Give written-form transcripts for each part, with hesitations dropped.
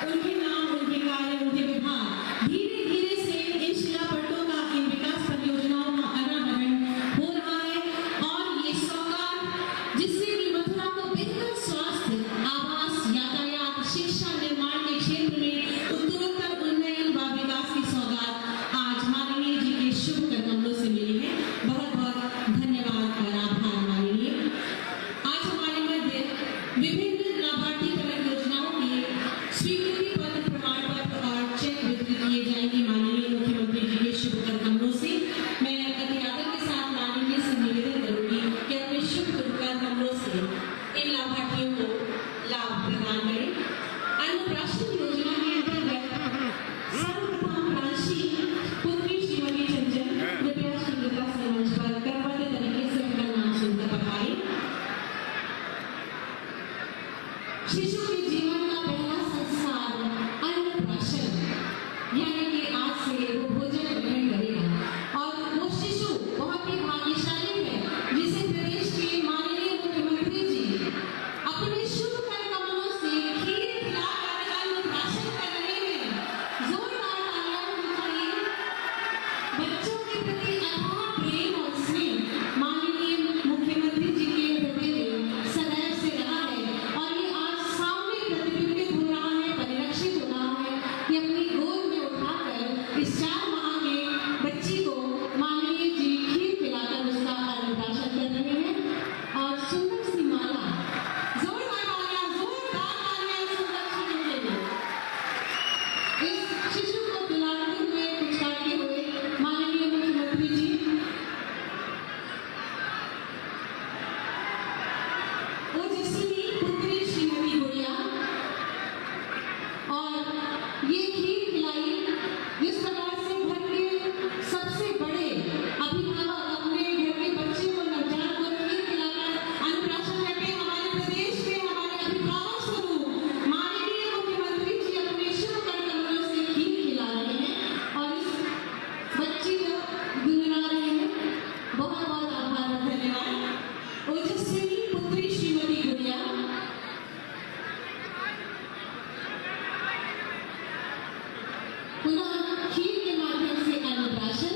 उनके नाम, उनके कार्य, उनके विभाग धीरे धीरे से इन शिलापट्टों का इन विकास परियोजनाओं का अनावरण हो रहा है और ये सौगात जिससे कि मथुरा को बेहतर स्वास्थ्य, आवास, यातायात, शिक्षा, निर्माण के क्षेत्र में उत्तरोत्तर उन्नयन व विकास की सौगात आज माननीय जी के शुभ कदमों से मिली है। बहुत बहुत धन्यवाद और आभार माननीय। आज हमारे मध्य विभिन्न लाभार्थी परियोजनाओं के स्वीकृति पत्र, प्रमाण पत्र और चेक वितरित किए जाएंगे माननीय मुख्यमंत्री जी के शुभ कदमों से। मैं अति आदर के साथ माननीय से निवेदन करूंगी कि अपने शुभ कदमों से इन लाभार्थियों को लाभ प्रदान करें। अन्नप्राशन योजना के अंतर्गत सर्वप्रथम राशि पुत्री श्रीमती चंचल कृपया शीघ्रता से मंच पर क्रमबद्ध तरीके से अपना नाम सुनकर पधारें। शिशु के जीवन का पहला संस्कार अन्नप्राशन, यानी कि आज से वो भोजन ग्रहण करेगा और वो शिशु बहुत ही भाग्यशाली है जिसे प्रदेश के माननीय मुख्यमंत्री जी अपने शुभ कदमों से खीर खिलाकर अन्नप्राशन कर रहे हैं। जोरदार तालियां होनी चाहिए। बच्चों के प्रति अथाह प्रेम और स्नेह माननीय मुख्यमंत्री जी के हृदय में सदैव से रहा है और ये आज सामने प्रतिबिंबित हो रहा है, परिलक्षित हो रहा है कि अपनी गोद में उठाकर इस 4 माह के बच्ची को माननीय जी खीर खिलाकर उसका अन्नप्राशन कर रहे हैं। और सुंदर सी माला, जोरदार तालियां इस सुंदर शिशु के लिए। इस शिशु को दिलाते हुए, पुचकारते हुए माननीय मुख्यमंत्री जी ओजस्विनी पुत्री श्रीमती गुड़िया और ये खीर खिलाई जिस प्रकार से घर के सबसे बड़े अभिभावक अपने घर के बच्चे को, नवजात को खीर खिलाकर अन्नप्राशन करते हैं। हमारे प्रदेश के हमारे अभिभावक स्वरूप माननीय मुख्यमंत्री जी अपने शुभ कदमों से खीर खिला रहे हैं और इस बच्ची को गुनगुना रहे हैं। बहुत बहुत आभार और धन्यवाद। ओजस्विनी पुत्री श्रीमती गुड़िया पुनः खीर के माध्यम से अन्नप्राशन।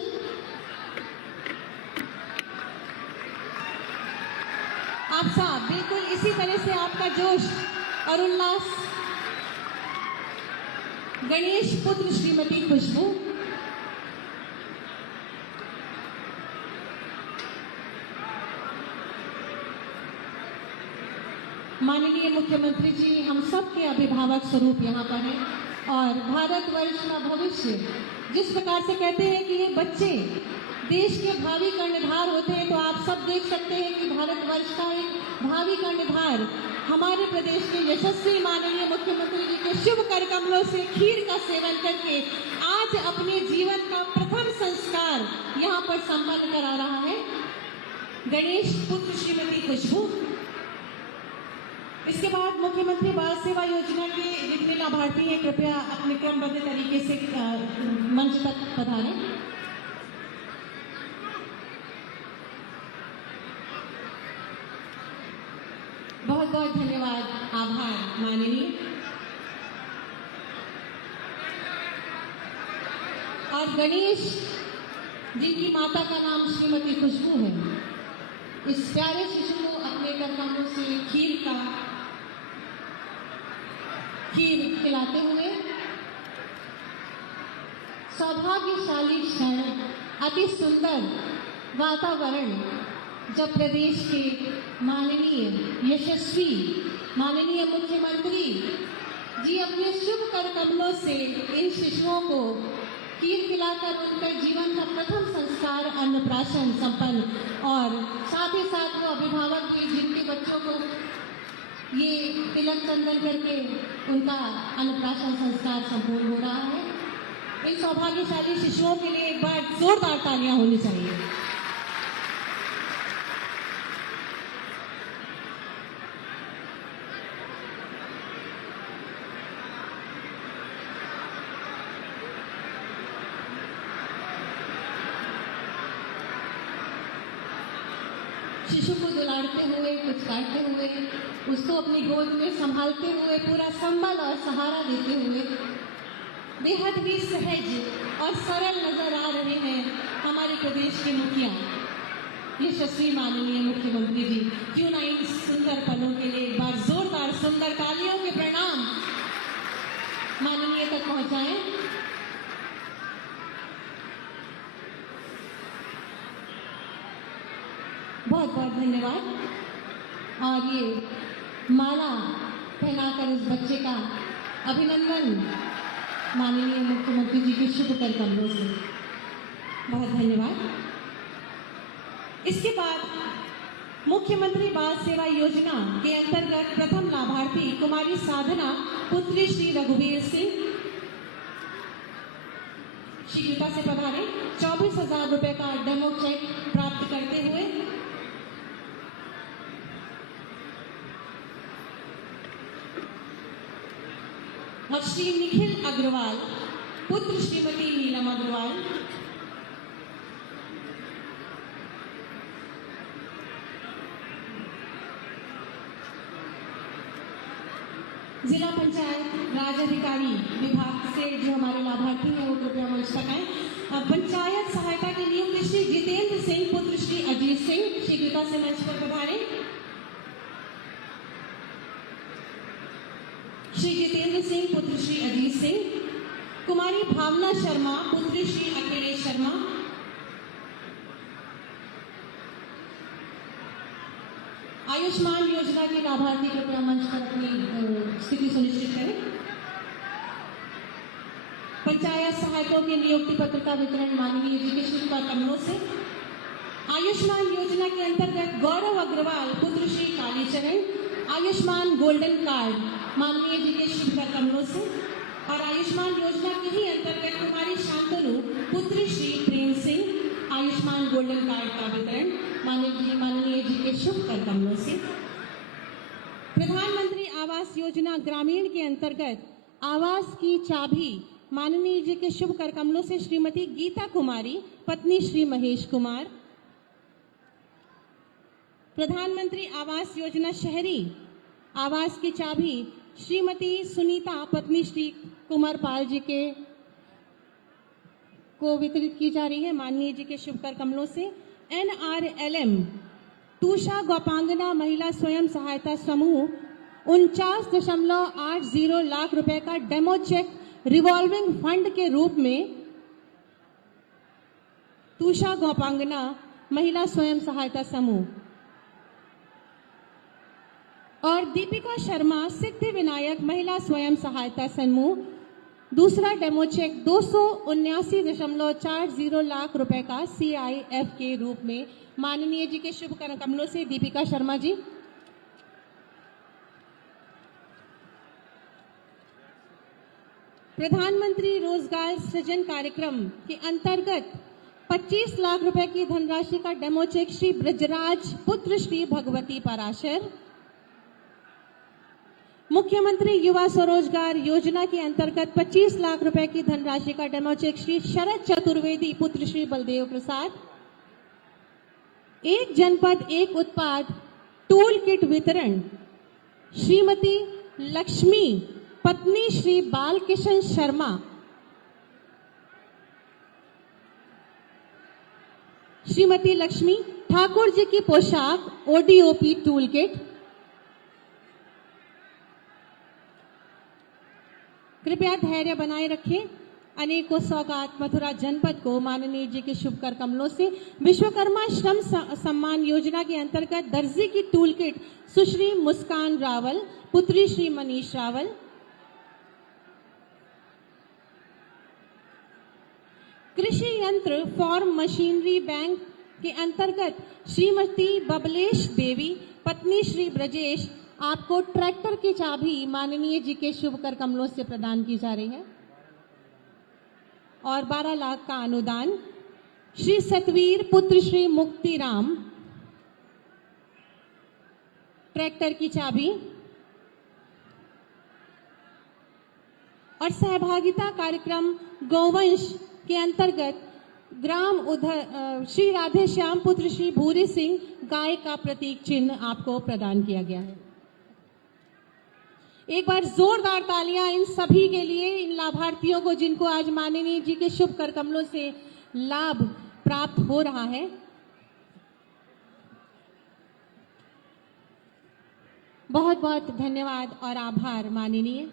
आप साहब बिल्कुल इसी तरह से आपका जोश और उल्लास। गणेश पुत्र श्रीमती खुशबू, माननीय मुख्यमंत्री जी हम सब के अभिभावक स्वरूप यहाँ पर हैं और भारतवर्ष का भविष्य जिस प्रकार से कहते हैं कि ये बच्चे देश के भावी कर्णधार होते हैं, तो आप सब देख सकते हैं कि भारतवर्ष का एक भावी कर्णधार हमारे प्रदेश के यशस्वी माननीय मुख्यमंत्री जी के शुभ कदमों से खीर का सेवन करके आज अपने जीवन का प्रथम संस्कार यहाँ पर संपन्न करा रहा है। गणेश पुत्र श्रीमती खुशबू। इसके बाद मुख्यमंत्री बाल सेवा योजना के जितने लाभार्थी हैं कृपया अपने क्रमबद्ध तरीके से मंच तक पधारें। बहुत बहुत धन्यवाद, आभार माननीय। और गणेश जिनकी माता का नाम श्रीमती खुशबू है, इस प्यारे शिशु को अपने कदमों से खीर खिलाते हुए सौभाग्यशाली क्षण, अति सुंदर वातावरण जब प्रदेश के माननीय यशस्वी माननीय मुख्यमंत्री जी अपने शुभ कदमों से इन शिशुओं को खीर खिलाकर उनका जीवन का प्रथम संस्कार अन्नप्राशन संपन्न और साथ ही साथ वो अभिभावक भी जिनके बच्चों को ये तिलक चंदन करके उनका अन्नप्राशन संस्कार संपूर्ण हो रहा है। इन सौभाग्यशाली शिशुओं के लिए एक बार जोरदार तालियां होनी चाहिए। शिशु को दुलारते हुए, पुचकारते हुए, उसको अपनी गोद में संभालते हुए, पूरा संबल और सहारा देते हुए बेहद ही सहज और सरल नजर आ रहे हैं हमारे प्रदेश के मुखिया यशस्वी माननीय मुख्यमंत्री जी। क्यों ना इन सुंदर पलों के लिए एक बार जोरदार सुंदर तालियों के प्रणाम माननीय तक पहुंचाएं। बहुत बहुत धन्यवाद। और ये माला पहनाकर उस बच्चे का अभिनंदन माननीय मुख्यमंत्री जी के शुभ कर कमलों से। बहुत धन्यवाद। इसके बाद मुख्यमंत्री बाल सेवा योजना के अंतर्गत प्रथम लाभार्थी कुमारी साधना पुत्री श्री रघुवीर सिंह शीघ्रता से पधारे 24,000 रुपए का डेमो चेक प्राप्त करते हुए। और श्री निखिल अग्रवाल पुत्र श्रीमती नीलम अग्रवाल जिला पंचायत राज अधिकारी विभाग से जो हमारे लाभार्थी हैं वो कृपया मंच तक आएं। पंचायत सहायता के नियुक्त श्री जितेंद्र सिंह पुत्र श्री अजीत सिंह शीघ्रता से मंच पर पधारें। श्री जितेंद्र सिंह पुत्र श्री अजीत सिंह, कुमारी भावना शर्मा पुत्री श्री अखिलेश शर्मा, आयुष्मान योजना के लाभार्थी कृपया मंच पर अपनी स्थिति सुनिश्चित करें। पंचायत सहायकों के नियुक्ति पत्र का वितरण माननीय जी के शुभ कमलों से। आयुष्मान योजना के अंतर्गत गौरव अग्रवाल पुत्र श्री कालीचरण आयुष्मान गोल्डन कार्ड माननीय जी के शुभ कमलों से। और आयुष्मान योजना के ही अंतर्गत कुमारी शांतनु पुत्र श्री प्रेम सिंह आयुष्मान गोल्डन कार्ड का वितरण माननीय जी के शुभ कर कमलों से। प्रधानमंत्री आवास योजना ग्रामीण के अंतर्गत आवास की चाबी माननीय जी के शुभ कर कमलों से श्रीमती गीता कुमारी पत्नी श्री महेश कुमार। प्रधानमंत्री आवास योजना शहरी आवास की चाबी श्रीमती सुनीता पत्नी श्री कुमार पाल जी के को वितरित की जा रही है माननीय जी के शुभ कर कमलों से। NRLM तूषा गोपांगना महिला स्वयं सहायता समूह 49.80 लाख रुपए का डेमो चेक रिवॉल्विंग फंड के रूप में तूषा गोपांगना महिला स्वयं सहायता समूह और दीपिका शर्मा सिद्धि विनायक महिला स्वयं सहायता समूह दूसरा डेमो चेक 279.40 लाख रुपए का CIF के रूप में माननीय जी के शुभ कमलों से दीपिका शर्मा जी। प्रधानमंत्री रोजगार सृजन कार्यक्रम के अंतर्गत 25 लाख रुपए की धनराशि का डेमो चेक श्री ब्रजराज पुत्र श्री भगवती पराशर। मुख्यमंत्री युवा स्वरोजगार योजना के अंतर्गत 25 लाख रुपए की धनराशि का डेमो चेक श्री शरद चतुर्वेदी पुत्र श्री बलदेव प्रसाद। एक जनपद एक उत्पाद टूल किट वितरण श्रीमती लक्ष्मी पत्नी श्री बालकिशन शर्मा। श्रीमती लक्ष्मी ठाकुर जी की पोशाक ODOP टूल किट। कृपया धैर्य बनाए रखें। अनेकों सौगात मथुरा जनपद को माननीय जी के शुभ कर कमलों से। विश्वकर्मा श्रम सम्मान योजना के अंतर्गत दर्जी की टूल किट सुश्री मुस्कान रावल पुत्री श्री मनीष रावल। कृषि यंत्र फॉर्म मशीनरी बैंक के अंतर्गत श्रीमती बबलेश देवी पत्नी श्री ब्रजेश आपको ट्रैक्टर की चाबी माननीय जी के शुभ कर कमलों से प्रदान की जा रही है। और 12 लाख का अनुदान श्री सतवीर पुत्र श्री मुक्तिराम ट्रैक्टर की चाबी। और सहभागिता कार्यक्रम गौवंश के अंतर्गत ग्राम श्री राधे श्याम पुत्र श्री भूरी सिंह गाय का प्रतीक चिन्ह आपको प्रदान किया गया है। एक बार जोरदार तालियां इन सभी के लिए, इन लाभार्थियों को जिनको आज माननीय जी के शुभ कर कमलों से लाभ प्राप्त हो रहा है। बहुत बहुत धन्यवाद और आभार माननीय।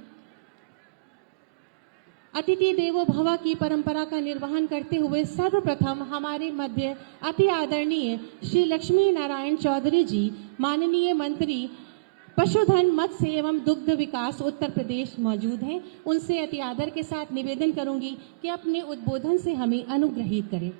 अतिथि देवो भव की परंपरा का निर्वहन करते हुए सर्वप्रथम हमारे मध्य अति आदरणीय श्री लक्ष्मी नारायण चौधरी जी, माननीय मंत्री पशुधन, मत्स्य एवं दुग्ध विकास उत्तर प्रदेश मौजूद हैं। उनसे अति आदर के साथ निवेदन करूंगी कि अपने उद्बोधन से हमें अनुग्रहित करें।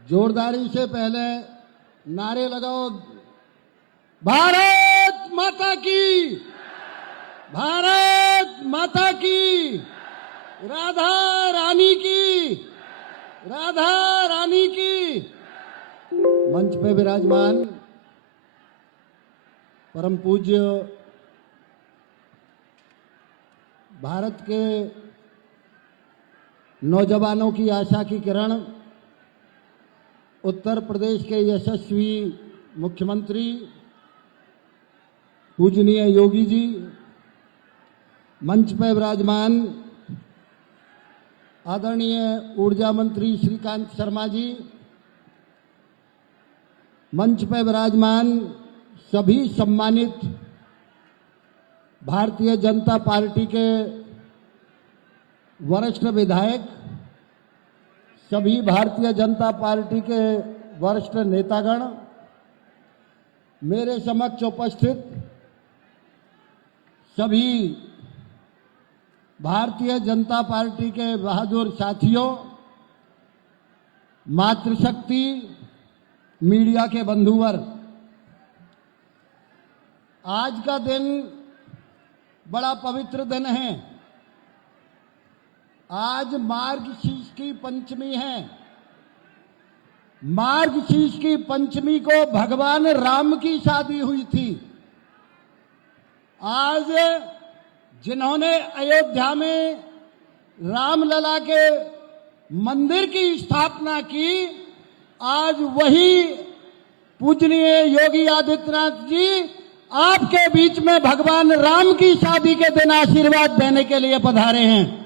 जोरदारी से पहले नारे लगाओ। भारत माता की, भारत माता की, राधा रानी की, राधा रानी की। मंच पे विराजमान परम पूज्य भारत के नौजवानों की आशा की किरण, उत्तर प्रदेश के यशस्वी मुख्यमंत्री पूजनीय योगी जी, मंच पर विराजमान आदरणीय ऊर्जा मंत्री श्रीकांत शर्मा जी, मंच पर विराजमान सभी सम्मानित भारतीय जनता पार्टी के वरिष्ठ विधायक, सभी भारतीय जनता पार्टी के वरिष्ठ नेतागण, मेरे समक्ष उपस्थित सभी भारतीय जनता पार्टी के बहादुर साथियों, मातृशक्ति, मीडिया के बंधुवर, आज का दिन बड़ा पवित्र दिन है। आज मार्गशीर्ष की पंचमी है। मार्गशीर्ष की पंचमी को भगवान राम की शादी हुई थी। आज जिन्होंने अयोध्या में रामलला के मंदिर की स्थापना की, आज वही पूजनीय योगी आदित्यनाथ जी आपके बीच में भगवान राम की शादी के दिन आशीर्वाद देने के लिए पधारे हैं।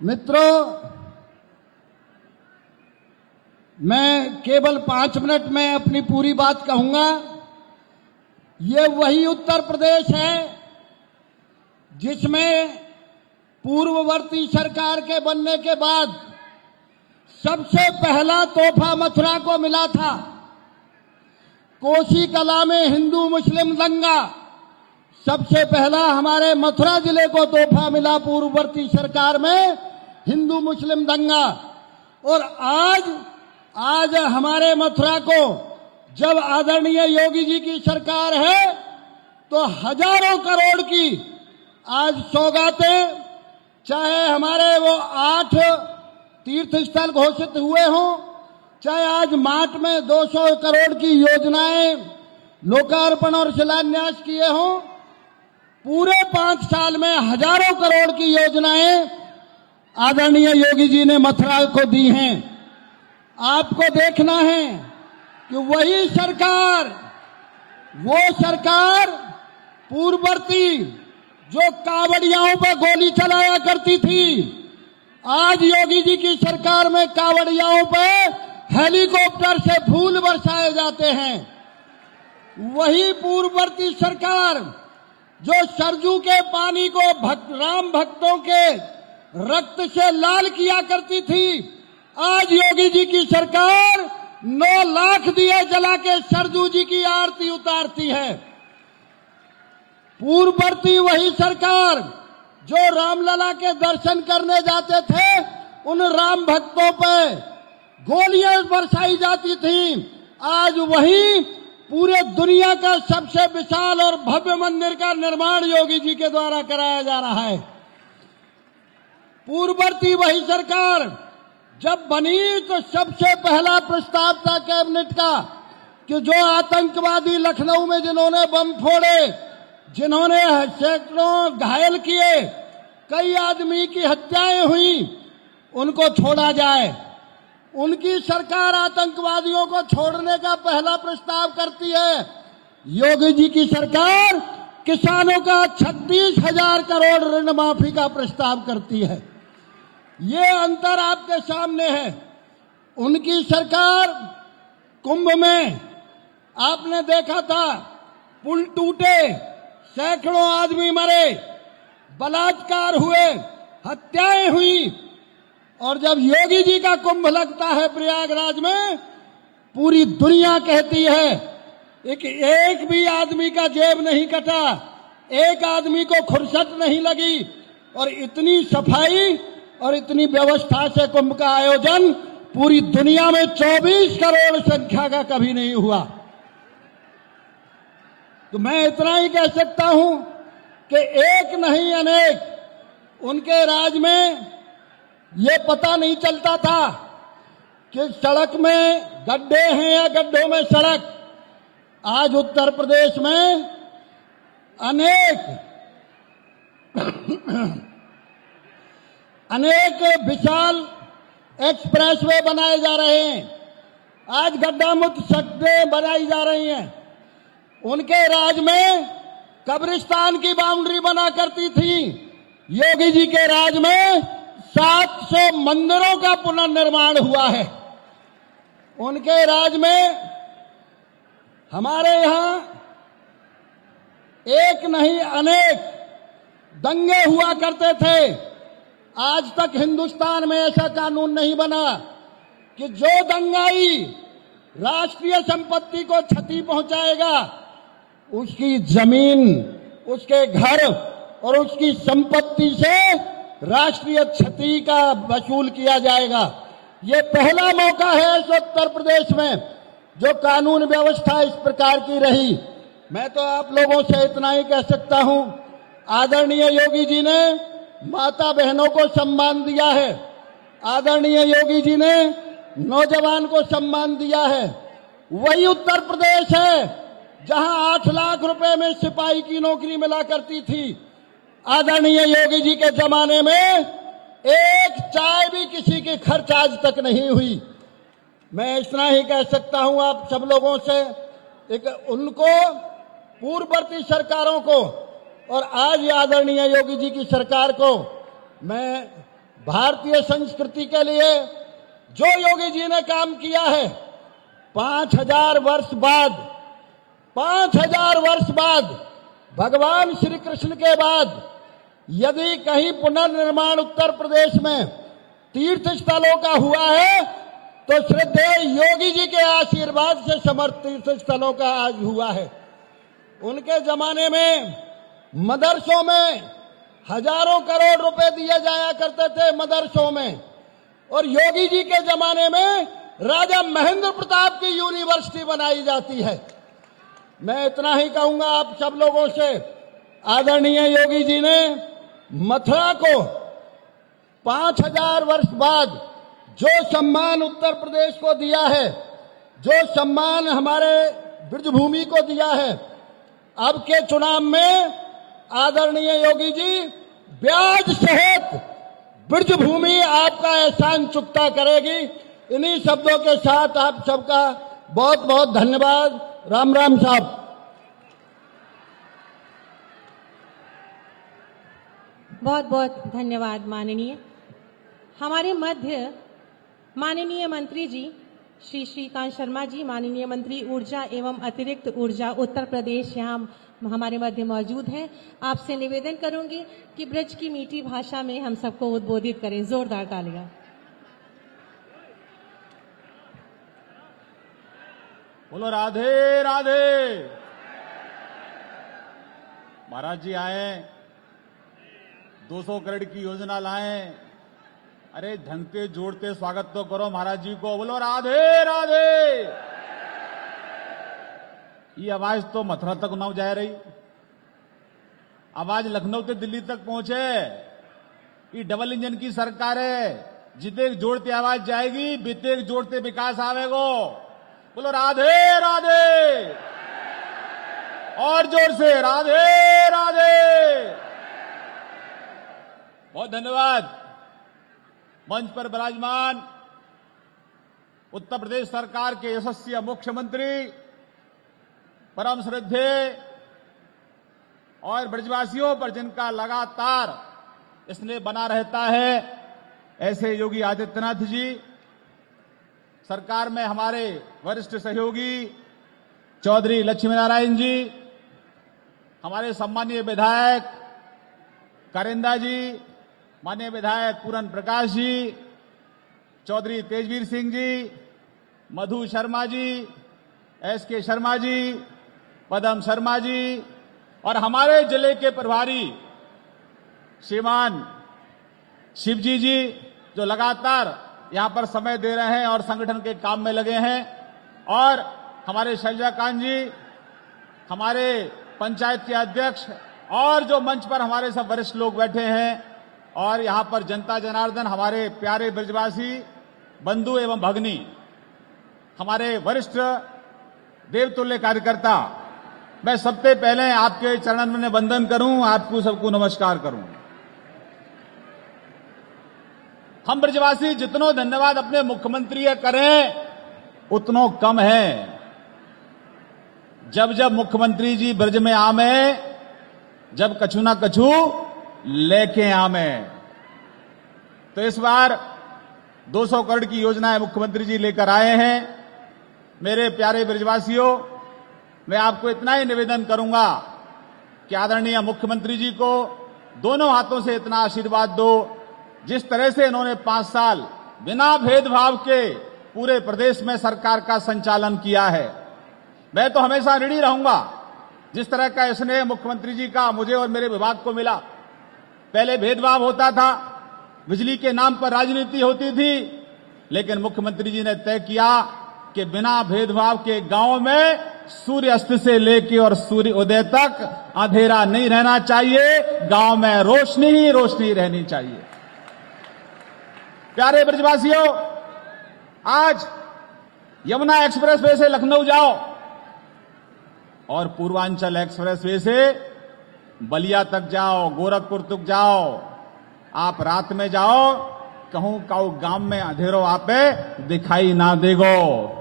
मित्रों, मैं केवल 5 मिनट में अपनी पूरी बात कहूंगा। ये वही उत्तर प्रदेश है जिसमें पूर्ववर्ती सरकार के बनने के बाद सबसे पहला तोहफा मथुरा को मिला था। कोसी कला में हिंदू मुस्लिम दंगा, सबसे पहला हमारे मथुरा जिले को तोहफा मिला पूर्ववर्ती सरकार में, हिंदू मुस्लिम दंगा। और आज हमारे मथुरा को जब आदरणीय योगी जी की सरकार है तो हजारों करोड़ की आज सौगातें, चाहे हमारे वो 8 तीर्थ स्थल घोषित हुए हों, चाहे आज मार्च में 200 करोड़ की योजनाएं लोकार्पण और शिलान्यास किए हों, पूरे 5 साल में हजारों करोड़ की योजनाएं आदरणीय योगी जी ने मथुरा को दी हैं। आपको देखना है कि वही सरकार, वो सरकार पूर्ववर्ती जो कावड़ियाओं पर गोली चलाया करती थी, आज योगी जी की सरकार में कावड़ियाओं पर हेलीकॉप्टर से फूल बरसाए जाते हैं। वही पूर्ववर्ती सरकार जो सरजू के पानी को राम भक्तों के रक्त से लाल किया करती थी, आज योगी जी की सरकार 9 लाख दिए जला के सरजू जी की आरती उतारती है। पूर्ववर्ती वही सरकार जो रामलला के दर्शन करने जाते थे, उन राम भक्तों पर गोलियां बरसाई जाती थी। आज वही पूरे दुनिया का सबसे विशाल और भव्य मंदिर का निर्माण योगी जी के द्वारा कराया जा रहा है। पूर्ववर्ती वही सरकार जब बनी तो सबसे पहला प्रस्ताव था कैबिनेट का कि जो आतंकवादी लखनऊ में जिन्होंने बम फोड़े, जिन्होंने सैकड़ों घायल किए, कई आदमी की हत्याएं हुई, उनको छोड़ा जाए। उनकी सरकार आतंकवादियों को छोड़ने का पहला प्रस्ताव करती है। योगी जी की सरकार किसानों का 36,000 करोड़ ऋण माफी का प्रस्ताव करती है। ये अंतर आपके सामने है। उनकी सरकार कुंभ में आपने देखा था, पुल टूटे, सैकड़ों आदमी मरे, बलात्कार हुए, हत्याएं हुई, और जब योगी जी का कुंभ लगता है प्रयागराज में, पूरी दुनिया कहती है एक भी आदमी का जेब नहीं कटा, एक आदमी को फुर्सत नहीं लगी, और इतनी सफाई और इतनी व्यवस्था से कुंभ का आयोजन पूरी दुनिया में 24 करोड़ संख्या का कभी नहीं हुआ। तो मैं इतना ही कह सकता हूं कि एक नहीं अनेक उनके राज में ये पता नहीं चलता था कि सड़क में गड्ढे हैं या गड्ढों में सड़क। आज उत्तर प्रदेश में अनेक विशाल एक्सप्रेसवे बनाए जा रहे हैं। आज गड्ढा मुक्त सड़कें बनाई जा रही हैं। उनके राज में कब्रिस्तान की बाउंड्री बना करती थी। योगी जी के राज में 700 मंदिरों का पुनर्निर्माण हुआ है। उनके राज में हमारे यहां एक नहीं अनेक दंगे हुआ करते थे। आज तक हिंदुस्तान में ऐसा कानून नहीं बना कि जो दंगाई राष्ट्रीय संपत्ति को क्षति पहुंचाएगा, उसकी जमीन, उसके घर और उसकी संपत्ति से राष्ट्रीय क्षति का वसूल किया जाएगा। ये पहला मौका है इस उत्तर प्रदेश में जो कानून व्यवस्था इस प्रकार की रही। मैं तो आप लोगों से इतना ही कह सकता हूं, आदरणीय योगी जी ने माता बहनों को सम्मान दिया है, आदरणीय योगी जी ने नौजवान को सम्मान दिया है। वही उत्तर प्रदेश है जहां 8 लाख रुपए में सिपाही की नौकरी मिला करती थी। आदरणीय योगी जी के जमाने में एक चाय भी किसी की खर्च आज तक नहीं हुई। मैं इतना ही कह सकता हूं आप सब लोगों से, उनको, पूर्ववर्ती सरकारों को और आज आदरणीय योगी जी की सरकार को मैं भारतीय संस्कृति के लिए जो योगी जी ने काम किया है, 5000 वर्ष बाद भगवान श्री कृष्ण के बाद यदि कहीं पुनर्निर्माण उत्तर प्रदेश में तीर्थ स्थलों का हुआ है तो श्रद्धेय योगी जी के आशीर्वाद से समर्थ तीर्थ स्थलों का आज हुआ है। उनके जमाने में मदरसों में हजारों करोड़ रुपए दिए जाया करते थे मदरसों में, और योगी जी के जमाने में राजा महेंद्र प्रताप की यूनिवर्सिटी बनाई जाती है। मैं इतना ही कहूंगा आप सब लोगों से, आदरणीय योगी जी ने मथुरा को 5000 वर्ष बाद जो सम्मान उत्तर प्रदेश को दिया है, जो सम्मान हमारे ब्रजभूमि को दिया है, अब के चुनाव में आदरणीय योगी जी ब्याज सहित ब्रजभूमि आपका एहसान चुकता करेगी। इन्हीं शब्दों के साथ आप सबका बहुत बहुत धन्यवाद। राम राम साहब। बहुत बहुत धन्यवाद माननीय। हमारे मध्य माननीय मंत्री जी श्री श्रीकांत शर्मा जी, माननीय मंत्री ऊर्जा एवं अतिरिक्त ऊर्जा उत्तर प्रदेश, यहाँ हमारे मध्य मौजूद हैं। आपसे निवेदन करूंगी कि ब्रज की मीठी भाषा में हम सबको उद्बोधित करें। जोरदार तालियां। बोलो राधे राधे। महाराज जी आए, 200 करोड़ की योजना लाए। अरे ढंगते जोड़ते स्वागत तो करो महाराज जी को। बोलो राधे राधे। ये आवाज तो मथुरा तक ना जा रही, आवाज लखनऊ से दिल्ली तक पहुंचे। ये डबल इंजन की सरकार है, जिते जोड़ते आवाज जाएगी, बीते जोड़ते विकास आवेगो। बोलो राधे राधे। और जोर से राधे राधे। बहुत धन्यवाद। मंच पर विराजमान उत्तर प्रदेश सरकार के यशस्वी मुख्यमंत्री, परम श्रद्धेय और ब्रजवासियों पर जिनका लगातार स्नेह बना रहता है, ऐसे योगी आदित्यनाथ जी, सरकार में हमारे वरिष्ठ सहयोगी चौधरी लक्ष्मी नारायण जी, हमारे सम्मानीय विधायक कारिंदा जी, माननीय विधायक पूरन प्रकाश जी, चौधरी तेजवीर सिंह जी, मधु शर्मा जी, एसके शर्मा जी, पदम शर्मा जी और हमारे जिले के प्रभारी श्रीमान शिवजी जी, जो लगातार यहां पर समय दे रहे हैं और संगठन के काम में लगे हैं, और हमारे शैलजाकांत जी, हमारे पंचायत के अध्यक्ष और जो मंच पर हमारे सब वरिष्ठ लोग बैठे हैं, और यहां पर जनता जनार्दन, हमारे प्यारे ब्रजवासी बंधु एवं भगनी, हमारे वरिष्ठ देवतुल्य कार्यकर्ता, मैं सबसे पहले आपके चरणन में वंदन करूं, आपको सबको नमस्कार करूं। हम ब्रजवासी जितनो धन्यवाद अपने मुख्यमंत्री करें उतनो कम है। जब जब मुख्यमंत्री जी ब्रज में आमे, जब कछु ना कछु लेके आमे, तो इस बार 200 करोड़ की योजनाएं मुख्यमंत्री जी लेकर आए हैं। मेरे प्यारे ब्रजवासियों, मैं आपको इतना ही निवेदन करूंगा कि आदरणीय मुख्यमंत्री जी को दोनों हाथों से इतना आशीर्वाद दो, जिस तरह से इन्होंने 5 साल बिना भेदभाव के पूरे प्रदेश में सरकार का संचालन किया है। मैं तो हमेशा ऋणी रहूंगा जिस तरह का स्नेह मुख्यमंत्री जी का मुझे और मेरे विभाग को मिला। पहले भेदभाव होता था, बिजली के नाम पर राजनीति होती थी, लेकिन मुख्यमंत्री जी ने तय किया कि बिना भेदभाव के गांव में सूर्य अस्त से लेकर और सूर्य उदय तक अंधेरा नहीं रहना चाहिए, गांव में रोशनी ही रोशनी रहनी चाहिए। प्यारे ब्रजवासियों, आज यमुना एक्सप्रेस वे से लखनऊ जाओ और पूर्वांचल एक्सप्रेस वे से बलिया तक जाओ, गोरखपुर तक जाओ, आप रात में जाओ, कहूं काऊ गांव में अंधेरो आपे दिखाई ना देगो।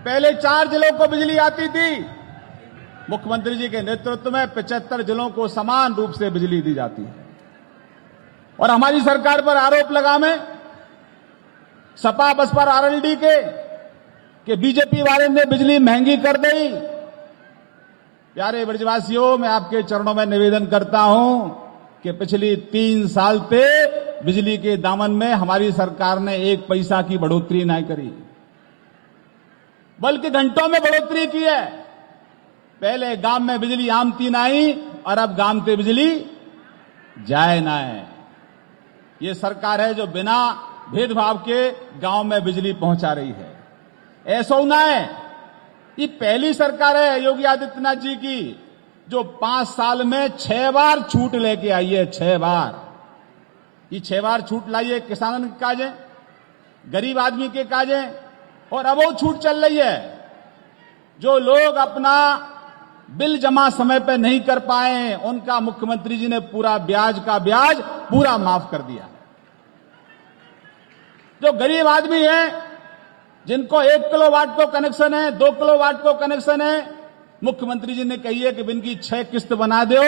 पहले 4 जिलों को बिजली आती थी, मुख्यमंत्री जी के नेतृत्व में 75 जिलों को समान रूप से बिजली दी जाती है। और हमारी सरकार पर आरोप लगा में सपा बसपा आरएलडी के बीजेपी वाले ने बिजली महंगी कर दी। प्यारे ब्रजवासियों, मैं आपके चरणों में निवेदन करता हूं कि पिछली 3 साल से बिजली के दामन में हमारी सरकार ने 1 पैसा की बढ़ोतरी नहीं करी, बल्कि घंटों में बढ़ोतरी की है। पहले गांव में बिजली आमती नहीं और अब गांव से बिजली जाए ना है। ये सरकार है जो बिना भेदभाव के गांव में बिजली पहुंचा रही है। ऐसा ना है, ये पहली सरकार है योगी आदित्यनाथ जी की जो 5 साल में 6 बार छूट लेके आई है। 6 बार, ये 6 बार छूट लाई है किसानों के काजे, गरीब आदमी के काजे, और अब वो छूट चल रही है। जो लोग अपना बिल जमा समय पर नहीं कर पाए, उनका मुख्यमंत्री जी ने पूरा ब्याज का ब्याज पूरा माफ कर दिया। जो गरीब आदमी है, जिनको 1 किलोवाट को कनेक्शन है, 2 किलोवाट को कनेक्शन है, मुख्यमंत्री जी ने कही है कि इनकी 6 किस्त बना दो,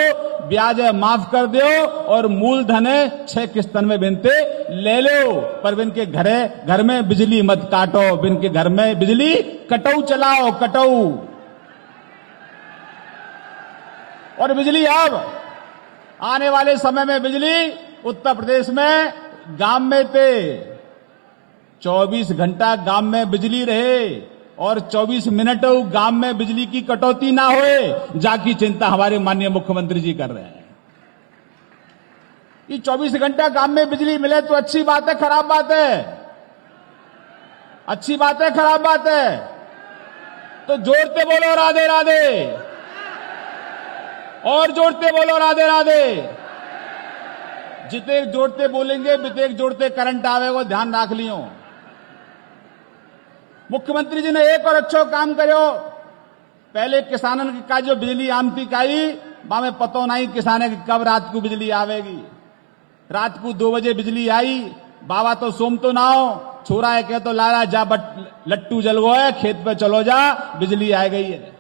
ब्याज है माफ कर दो और मूलधन है 6 किस्तन में बिनते ले लो, पर इनके घर में बिजली मत काटो, इनके घर में बिजली कटऊ चलाओ, कटऊ। और बिजली अब आने वाले समय में बिजली उत्तर प्रदेश में गांव में थे 24 घंटा गांव में बिजली रहे और 24 मिनट गांव में बिजली की कटौती ना होए, जाकी चिंता हमारे माननीय मुख्यमंत्री जी कर रहे हैं। ये 24 घंटा गांव में बिजली मिले तो अच्छी बात है, खराब बात है? अच्छी बात है, खराब बात है? तो जोड़ते बोलो राधे राधे, और जोड़ते बोलो राधे राधे। जिते जोड़ते बोलेंगे बितेक जोड़ते करंट आवेगा, ध्यान रख लियो। मुख्यमंत्री जी ने एक और अच्छो काम करो। पहले किसानन का जो बिजली आमती काई वहां में पतो नहीं किसाने की कब रात को बिजली आवेगी। रात को 2 बजे बिजली आई, बाबा तो सोम तो ना हो, छोरा है कह तो लारा जा बट लट्टू जल गो है, खेत पे चलो जा, बिजली आ गई है।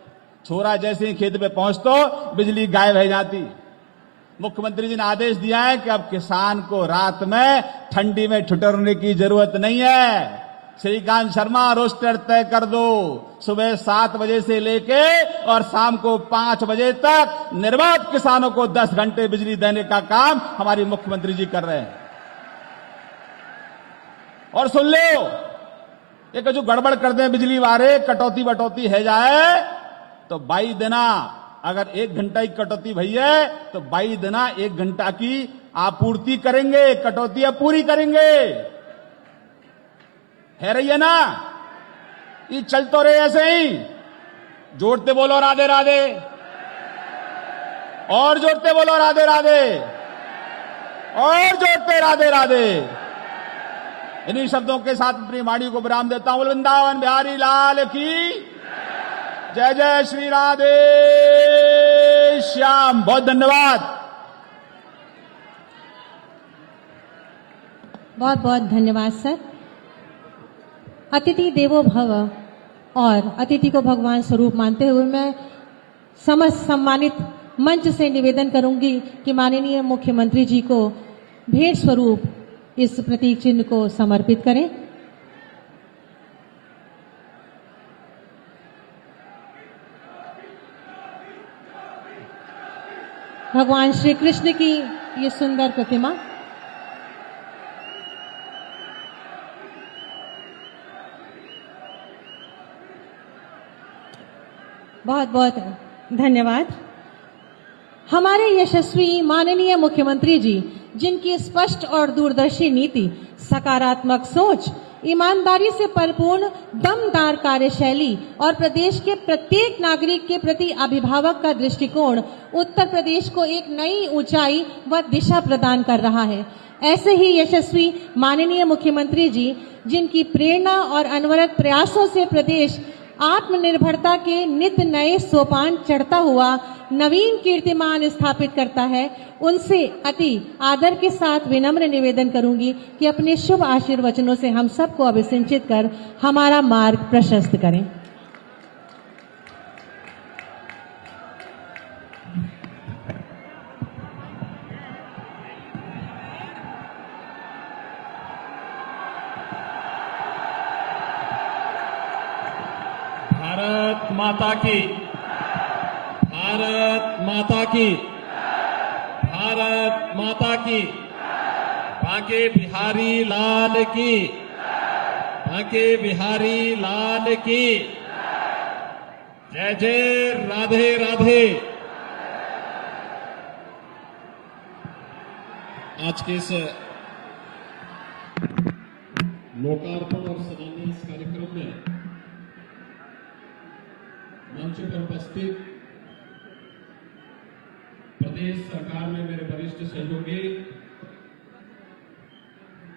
छोरा जैसे ही खेत पे पहुंचतो बिजली गायब हो जाती। मुख्यमंत्री जी ने आदेश दिया है कि अब किसान को रात में ठंडी में ठिठुरने की जरूरत नहीं है। श्रीकांत शर्मा रोस्टर तय कर दो, सुबह 7 बजे से लेके और शाम को 5 बजे तक निर्बाध किसानों को 10 घंटे बिजली देने का काम हमारी मुख्यमंत्री जी कर रहे हैं। और सुन लो, एक जो गड़बड़ कर दे बिजली वाले, कटौती बटौती है जाए तो 22 दिना, अगर 1 घंटा की कटौती भई है तो 22 दिना 1 घंटा की आपूर्ति करेंगे, कटौतियां पूरी करेंगे। है रही है ना? ये चल तो रहे ऐसे ही। जोड़ते बोलो राधे राधे, और जोड़ते बोलो राधे राधे, और जोड़ते राधे राधे। इन्हीं शब्दों के साथ अपनी वाणी को विराम देता हूं। वृंदावन बिहारी लाल की जय। जय श्री राधे श्याम। बहुत धन्यवाद। बहुत बहुत धन्यवाद सर। अतिथि देवो भव और अतिथि को भगवान स्वरूप मानते हुए मैं समस्त सम्मानित मंच से निवेदन करूंगी कि माननीय मुख्यमंत्री जी को भेंट स्वरूप इस प्रतीक चिन्ह को समर्पित करें। भगवान श्री कृष्ण की ये सुंदर प्रतिमा। बहुत बहुत धन्यवाद। हमारे यशस्वी माननीय मुख्यमंत्री जी, जिनकी स्पष्ट और दूरदर्शी नीति, सकारात्मक सोच, ईमानदारी से परिपूर्ण दमदार कार्यशैली और प्रदेश के प्रत्येक नागरिक के प्रति अभिभावक का दृष्टिकोण उत्तर प्रदेश को एक नई ऊंचाई व दिशा प्रदान कर रहा है। ऐसे ही यशस्वी माननीय मुख्यमंत्री जी, जिनकी प्रेरणा और अनवरत प्रयासों से प्रदेश आत्मनिर्भरता के नित्य नए सोपान चढ़ता हुआ नवीन कीर्तिमान स्थापित करता है, उनसे अति आदर के साथ विनम्र निवेदन करूंगी कि अपने शुभ आशीर्वचनों से हम सबको अभिसिंचित कर हमारा मार्ग प्रशस्त करें। भारत माता की, भारत माता की, भारत माता की, बांके बिहारी लाल की, बांके बिहारी लाल की। जय जय राधे राधे। आज के इस लोकार्पण और शिलान्यास कार्यक्रम में मंच पर उपस्थित प्रदेश सरकार में मेरे वरिष्ठ सहयोगी,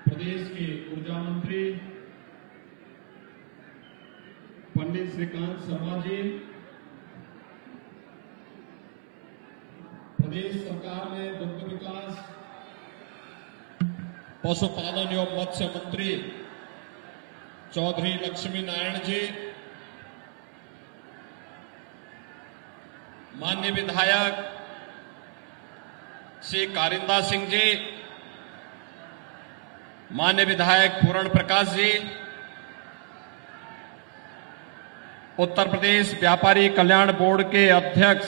प्रदेश के ऊर्जा मंत्री पंडित श्रीकांत शर्मा जी, प्रदेश सरकार में दुग्ध विकास, पशुपालन एवं मत्स्य मंत्री चौधरी लक्ष्मी नारायण जी, माननीय विधायक श्री कारिंदा सिंह जी, माननीय विधायक पूर्ण प्रकाश जी, उत्तर प्रदेश व्यापारी कल्याण बोर्ड के अध्यक्ष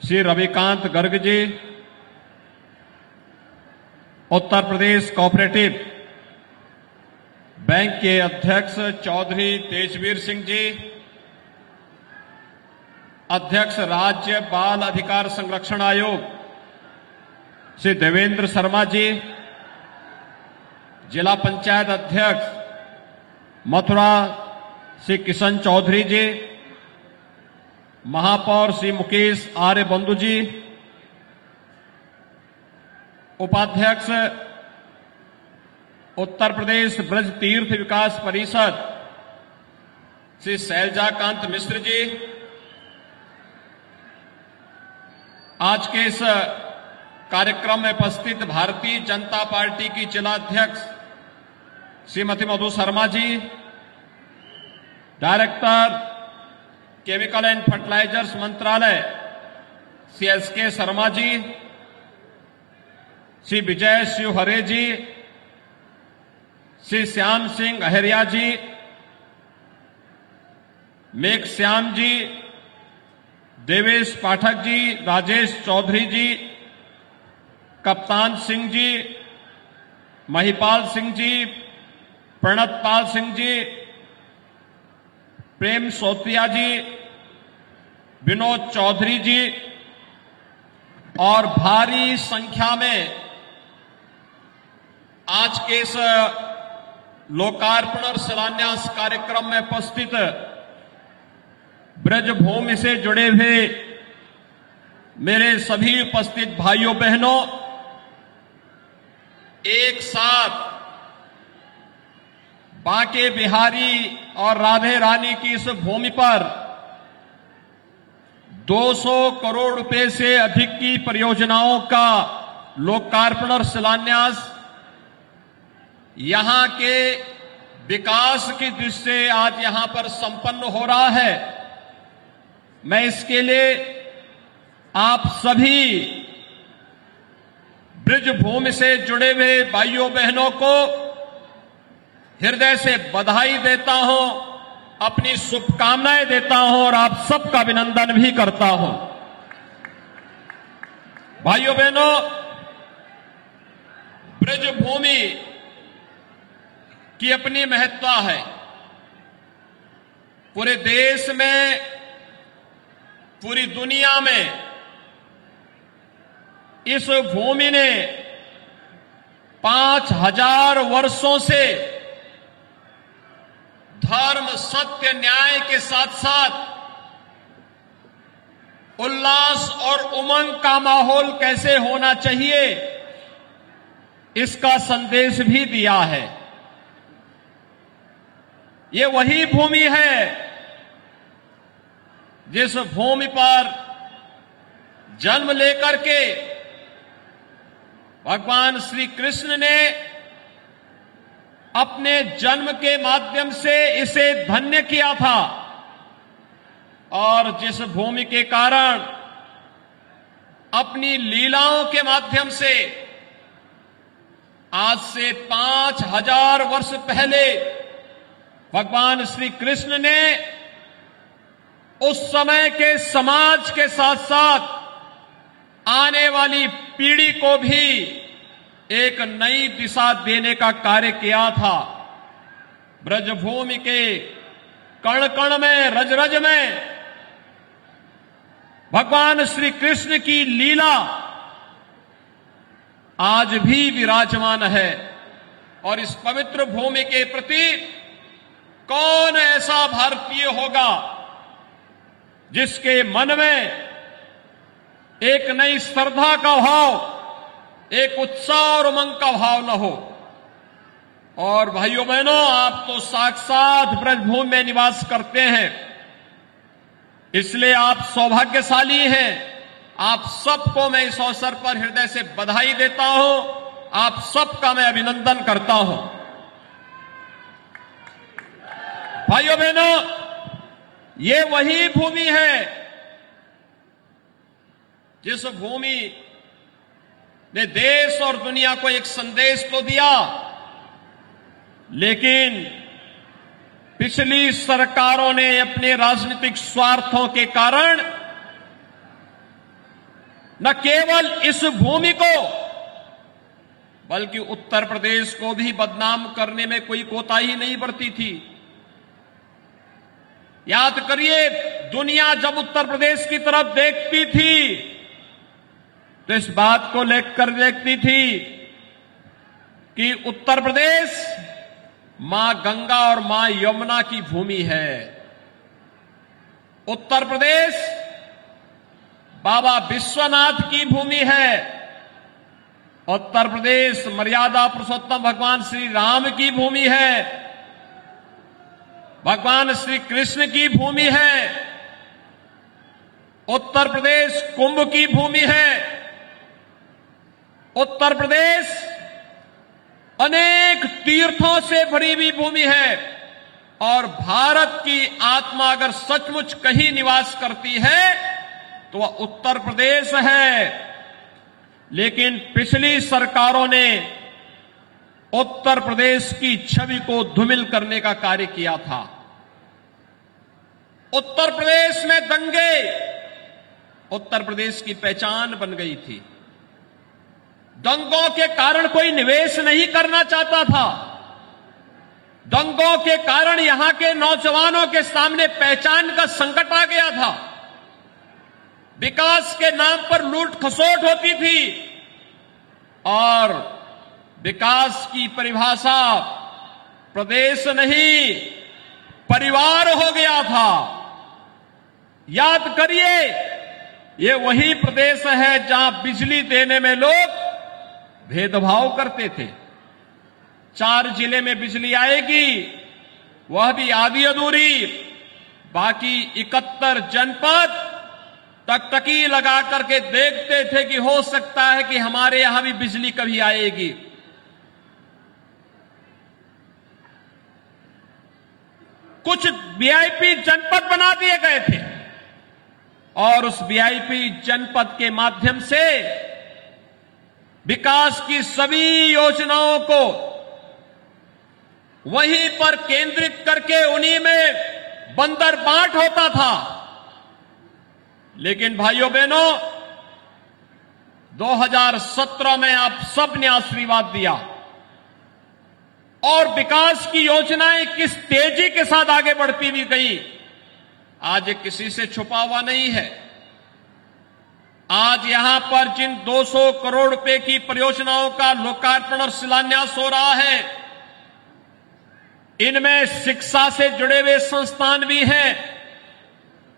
श्री रविकांत गर्ग जी, उत्तर प्रदेश कोऑपरेटिव बैंक के अध्यक्ष चौधरी तेजवीर सिंह जी, अध्यक्ष राज्य बाल अधिकार संरक्षण आयोग श्री देवेंद्र शर्मा जी, जिला पंचायत अध्यक्ष मथुरा श्री किशन चौधरी जी, महापौर श्री मुकेश आर्य बंधु जी, उपाध्यक्ष उत्तर प्रदेश ब्रज तीर्थ विकास परिषद श्री शैलजाकांत मिश्र जी, आज के इस कार्यक्रम में उपस्थित भारतीय जनता पार्टी की जिलाध्यक्ष Shrimati Madhu Sharma ji, director chemical and fertilisers मंत्रालय श्री एस.के. शर्मा जी, श्री विजय शिवहरे जी, श्री श्याम सिंह अहरिया जी, मेघ श्याम जी, देवेश पाठक जी, राजेश चौधरी जी, कप्तान सिंह जी, महिपाल सिंह जी, प्रणतपाल सिंह जी, प्रेम सोतिया जी, विनोद चौधरी जी और भारी संख्या में आज के इस लोकार्पण और शिलान्यास कार्यक्रम में उपस्थित ब्रजभूमि से जुड़े हुए मेरे सभी उपस्थित भाइयों बहनों, एक साथ बांके बिहारी और राधे रानी की इस भूमि पर 200 करोड़ रुपए से अधिक की परियोजनाओं का लोकार्पण और शिलान्यास यहां के विकास की दृष्टि से आज यहां पर संपन्न हो रहा है। मैं इसके लिए आप सभी ब्रजभूमि से जुड़े हुए भाइयों बहनों को हृदय से बधाई देता हूं, अपनी शुभकामनाएं देता हूं और आप सबका अभिनंदन भी करता हूं। भाइयों बहनों, ब्रजभूमि की अपनी महत्ता है। पूरे देश में, पूरी दुनिया में इस भूमि ने 5000 वर्षों से धर्म, सत्य, न्याय के साथ साथ उल्लास और उमंग का माहौल कैसे होना चाहिए, इसका संदेश भी दिया है। ये वही भूमि है जिस भूमि पर जन्म लेकर के भगवान श्री कृष्ण ने अपने जन्म के माध्यम से इसे धन्य किया था और जिस भूमि के कारण अपनी लीलाओं के माध्यम से आज से 5000 वर्ष पहले भगवान श्री कृष्ण ने उस समय के समाज के साथ साथ आने वाली पीढ़ी को भी एक नई दिशा देने का कार्य किया था। ब्रजभूमि के कण कण में, रज रज में भगवान श्री कृष्ण की लीला आज भी विराजमान है और इस पवित्र भूमि के प्रति कौन ऐसा भारतीय होगा जिसके मन में एक नई श्रद्धा का भाव, एक उत्साह और उमंग का भाव न हो। और भाइयों बहनों, आप तो साक्षात ब्रजभूमि में निवास करते हैं, इसलिए आप सौभाग्यशाली हैं। आप सबको मैं इस अवसर पर हृदय से बधाई देता हूं, आप सबका मैं अभिनंदन करता हूं। भाइयों बहनों, ये वही भूमि है जिस भूमि ने देश और दुनिया को एक संदेश तो दिया, लेकिन पिछली सरकारों ने अपने राजनीतिक स्वार्थों के कारण न केवल इस भूमि को बल्कि उत्तर प्रदेश को भी बदनाम करने में कोई कोताही नहीं बरती थी। याद करिए, दुनिया जब उत्तर प्रदेश की तरफ देखती थी तो इस बात को लेकर देखती थी कि उत्तर प्रदेश मां गंगा और मां यमुना की भूमि है। उत्तर प्रदेश बाबा विश्वनाथ की भूमि है। उत्तर प्रदेश मर्यादा पुरुषोत्तम भगवान श्री राम की भूमि है, भगवान श्री कृष्ण की भूमि है। उत्तर प्रदेश कुंभ की भूमि है। उत्तर प्रदेश अनेक तीर्थों से भरी हुई भूमि है और भारत की आत्मा अगर सचमुच कहीं निवास करती है तो वह उत्तर प्रदेश है। लेकिन पिछली सरकारों ने उत्तर प्रदेश की छवि को धूमिल करने का कार्य किया था। उत्तर प्रदेश में दंगे उत्तर प्रदेश की पहचान बन गई थी। दंगों के कारण कोई निवेश नहीं करना चाहता था। दंगों के कारण यहां के नौजवानों के सामने पहचान का संकट आ गया था। विकास के नाम पर लूट खसोट होती थी और विकास की परिभाषा प्रदेश नहीं परिवार हो गया था। याद करिए, ये वही प्रदेश है जहां बिजली देने में लोग भेदभाव करते थे। 4 जिले में बिजली आएगी, वह भी आधी अधूरी, बाकी 71 जनपद टकटकी लगा करके देखते थे कि हो सकता है कि हमारे यहां भी बिजली कभी आएगी। कुछ वीआईपी जनपद बना दिए गए थे और उस वीआईपी जनपद के माध्यम से विकास की सभी योजनाओं को वहीं पर केंद्रित करके उन्हीं में बंदर बांट होता था। लेकिन भाइयों बहनों, 2017 में आप सब ने आशीर्वाद दिया और विकास की योजनाएं किस तेजी के साथ आगे बढ़ती हुई गई, आज ये किसी से छुपा हुआ नहीं है। आज यहां पर जिन 200 करोड़ रुपए की परियोजनाओं का लोकार्पण और शिलान्यास हो रहा है, इनमें शिक्षा से जुड़े हुए संस्थान भी हैं,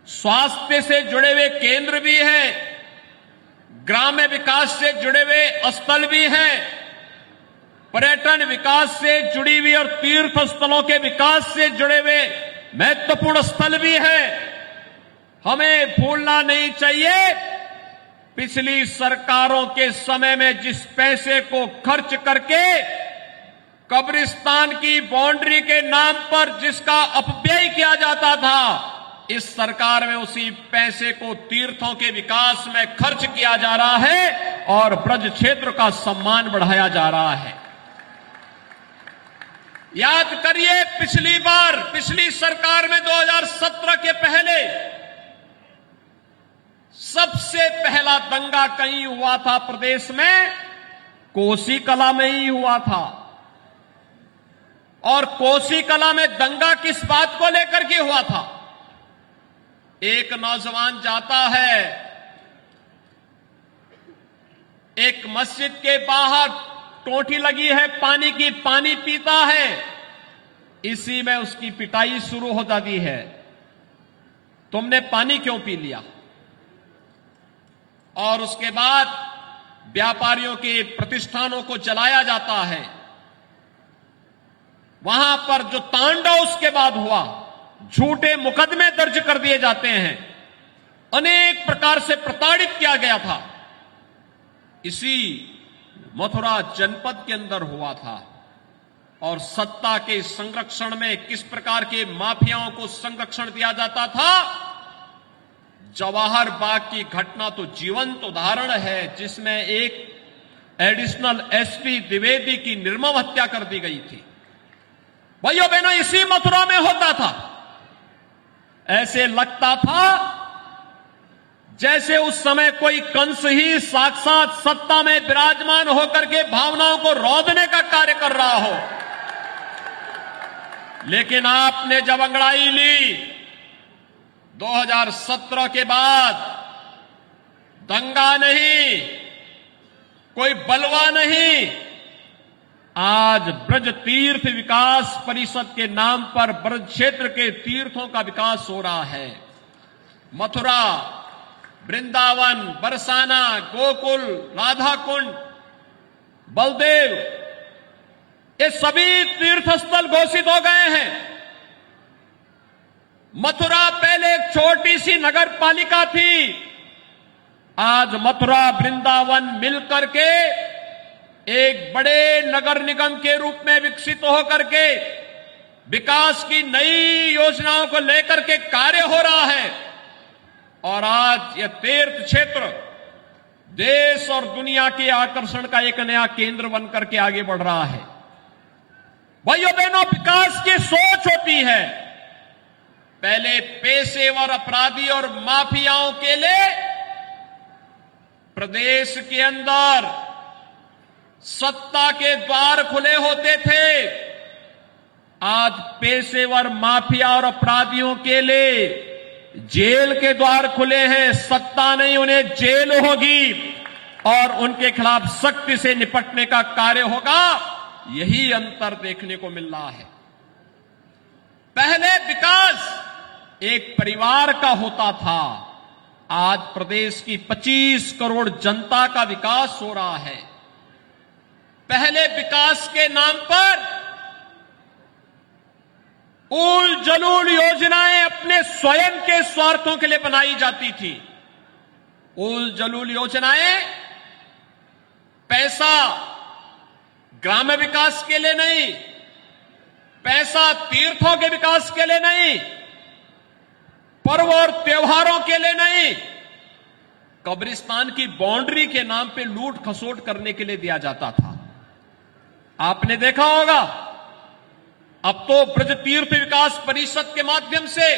स्वास्थ्य से जुड़े हुए केंद्र भी हैं, ग्राम्य विकास से जुड़े हुए स्थल भी हैं, पर्यटन विकास से जुड़ी हुई और तीर्थ स्थलों के विकास से जुड़े हुए महत्वपूर्ण स्थल भी हैं। हमें भूलना नहीं चाहिए, पिछली सरकारों के समय में जिस पैसे को खर्च करके कब्रिस्तान की बाउंड्री के नाम पर जिसका अपव्यय किया जाता था, इस सरकार में उसी पैसे को तीर्थों के विकास में खर्च किया जा रहा है और ब्रज क्षेत्र का सम्मान बढ़ाया जा रहा है। याद करिए, पिछली सरकार में 2017 के पहले सबसे पहला दंगा कहीं हुआ था प्रदेश में, कोसी कला में ही हुआ था। और कोसी कला में दंगा किस बात को लेकर के हुआ था? एक नौजवान जाता है, एक मस्जिद के बाहर टोटी लगी है पानी की, पानी पीता है, इसी में उसकी पिटाई शुरू हो जाती है। तुमने पानी क्यों पी लिया? और उसके बाद व्यापारियों के प्रतिष्ठानों को जलाया जाता है। वहां पर जो तांडव उसके बाद हुआ, झूठे मुकदमे दर्ज कर दिए जाते हैं, अनेक प्रकार से प्रताड़ित किया गया था। इसी मथुरा जनपद के अंदर हुआ था। और सत्ता के संरक्षण में किस प्रकार के माफियाओं को संरक्षण दिया जाता था? जवाहर बाग की घटना तो जीवंत उदाहरण है, जिसमें एक एडिशनल एसपी द्विवेदी की निर्मम हत्या कर दी गई थी। भाइयों बहनों, इसी मथुरा में होता था। ऐसे लगता था जैसे उस समय कोई कंस ही साक्षात सत्ता में विराजमान होकर के भावनाओं को रौंदने का कार्य कर रहा हो। लेकिन आपने जब अंगड़ाई ली 2017 के बाद, दंगा नहीं, कोई बलवा नहीं, आज ब्रज तीर्थ विकास परिषद के नाम पर ब्रज क्षेत्र के तीर्थों का विकास हो रहा है। मथुरा, वृंदावन, बरसाना, गोकुल, राधा कुंड, बलदेव, ये सभी तीर्थ स्थल घोषित हो गए हैं। मथुरा पहले एक छोटी सी नगर पालिका थी, आज मथुरा वृंदावन मिलकर के एक बड़े नगर निगम के रूप में विकसित होकर के विकास की नई योजनाओं को लेकर के कार्य हो रहा है। और आज यह तीर्थ क्षेत्र देश और दुनिया के आकर्षण का एक नया केंद्र बनकर के आगे बढ़ रहा है। भाइयों बहनों, विकास की सोच होती है। पहले पेशेवर अपराधी और माफियाओं के लिए प्रदेश के अंदर सत्ता के द्वार खुले होते थे, आज पेशेवर माफिया और अपराधियों के लिए जेल के द्वार खुले हैं। सत्ता नहीं, उन्हें जेल होगी और उनके खिलाफ सख्ती से निपटने का कार्य होगा। यही अंतर देखने को मिल रहा है। पहले विकास एक परिवार का होता था, आज प्रदेश की 25 करोड़ जनता का विकास हो रहा है। पहले विकास के नाम पर उल जलूल योजनाएं अपने स्वयं के स्वार्थों के लिए बनाई जाती थी। उल जलूल योजनाएं पैसा ग्राम्य विकास के लिए नहीं, पैसा तीर्थों के विकास के लिए नहीं, पर्व और त्योहारों के लिए नहीं, कब्रिस्तान की बाउंड्री के नाम पे लूट खसोट करने के लिए दिया जाता था। आपने देखा होगा, अब तो ब्रज तीर्थ विकास परिषद के माध्यम से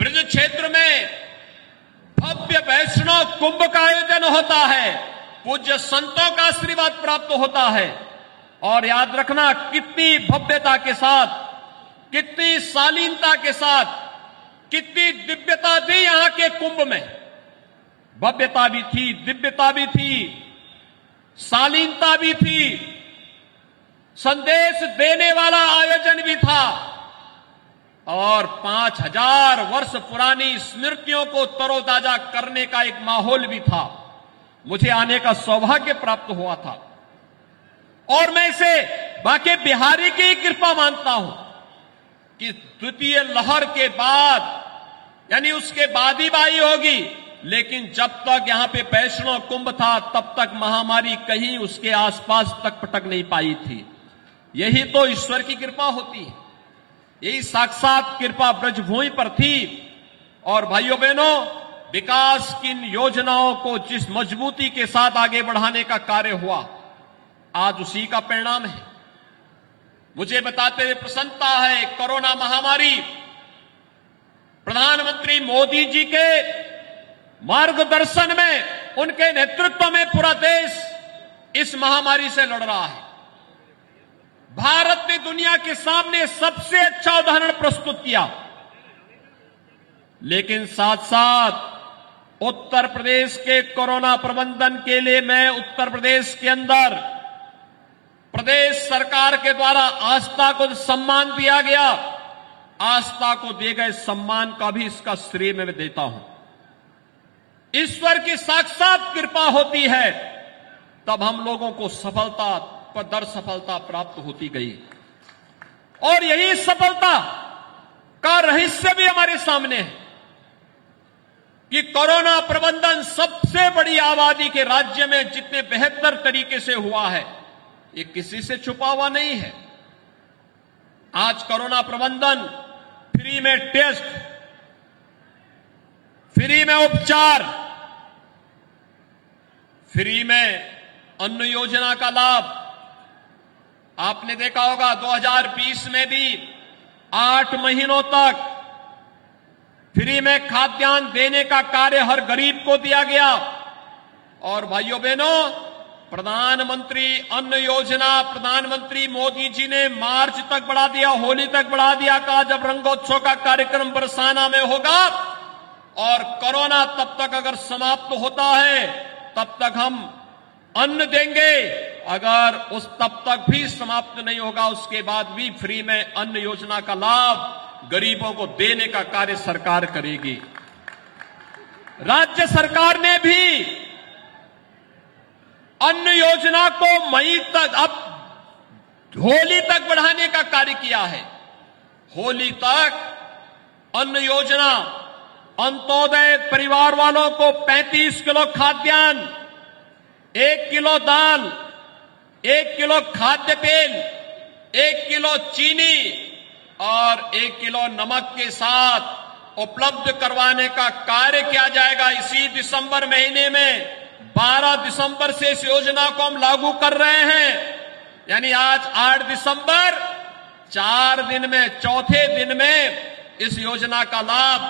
ब्रज क्षेत्र में भव्य वैष्णव कुंभ का आयोजन होता है, पूज्य संतों का आशीर्वाद प्राप्त होता है। और याद रखना, कितनी भव्यता के साथ, कितनी शालीनता के साथ, कितनी दिव्यता थी यहां के कुंभ में। भव्यता भी थी, दिव्यता भी थी, शालीनता भी थी, संदेश देने वाला आयोजन भी था और 5000 वर्ष पुरानी स्मृतियों को तरोताजा करने का एक माहौल भी था। मुझे आने का सौभाग्य प्राप्त हुआ था और मैं इसे बाकी बिहारी की कृपा मानता हूं कि द्वितीय लहर के बाद, यानी उसके बाद ही बाई होगी, लेकिन जब तक यहां पे वैष्णव कुंभ था तब तक महामारी कहीं उसके आसपास तक पटक नहीं पाई थी। यही तो ईश्वर की कृपा होती है, यही साक्षात कृपा ब्रजभूमि पर थी। और भाइयों बहनों, विकास की इन योजनाओं को जिस मजबूती के साथ आगे बढ़ाने का कार्य हुआ, आज उसी का परिणाम है। मुझे बताते हुए प्रसन्नता है, कोरोना महामारी प्रधानमंत्री मोदी जी के मार्गदर्शन में, उनके नेतृत्व में पूरा देश इस महामारी से लड़ रहा है। भारत ने दुनिया के सामने सबसे अच्छा उदाहरण प्रस्तुत किया, लेकिन साथ साथ उत्तर प्रदेश के कोरोना प्रबंधन के लिए मैं उत्तर प्रदेश के अंदर प्रदेश सरकार के द्वारा आस्था को सम्मान दिया गया, आस्था को दिए गए सम्मान का भी इसका श्रेय मैं देता हूं। ईश्वर की साक्षात कृपा होती है, तब हम लोगों को सफलता पर दर सफलता प्राप्त होती गई। और यही सफलता का रहस्य भी हमारे सामने है कि कोरोना प्रबंधन सबसे बड़ी आबादी के राज्य में जितने बेहतर तरीके से हुआ है, ये किसी से छुपा हुआ नहीं है। आज कोरोना प्रबंधन, फ्री में टेस्ट, फ्री में उपचार, फ्री में अन्न योजना का लाभ। आपने देखा होगा 2020 में भी 8 महीनों तक फ्री में खाद्यान्न देने का कार्य हर गरीब को दिया गया। और भाइयों बहनों, प्रधानमंत्री अन्न योजना प्रधानमंत्री मोदी जी ने मार्च तक बढ़ा दिया, होली तक बढ़ा दिया। कहा जब रंगोत्सव का कार्यक्रम बरसाना में होगा और कोरोना तब तक अगर समाप्त होता है तब तक हम अन्न देंगे, अगर उस तब तक भी समाप्त नहीं होगा उसके बाद भी फ्री में अन्न योजना का लाभ गरीबों को देने का कार्य सरकार करेगी। राज्य सरकार ने भी अन्न योजना को मई तक, अब होली तक बढ़ाने का कार्य किया है। होली तक अन्न योजना, अंत्योदय परिवार वालों को 35 किलो खाद्यान्न, 1 किलो दाल, 1 किलो खाद्य तेल, 1 किलो चीनी और 1 किलो नमक के साथ उपलब्ध करवाने का कार्य किया जाएगा। इसी दिसंबर महीने में 12 दिसंबर से इस योजना को हम लागू कर रहे हैं। यानी आज 8 दिसंबर, 4 दिन में, चौथे दिन में इस योजना का लाभ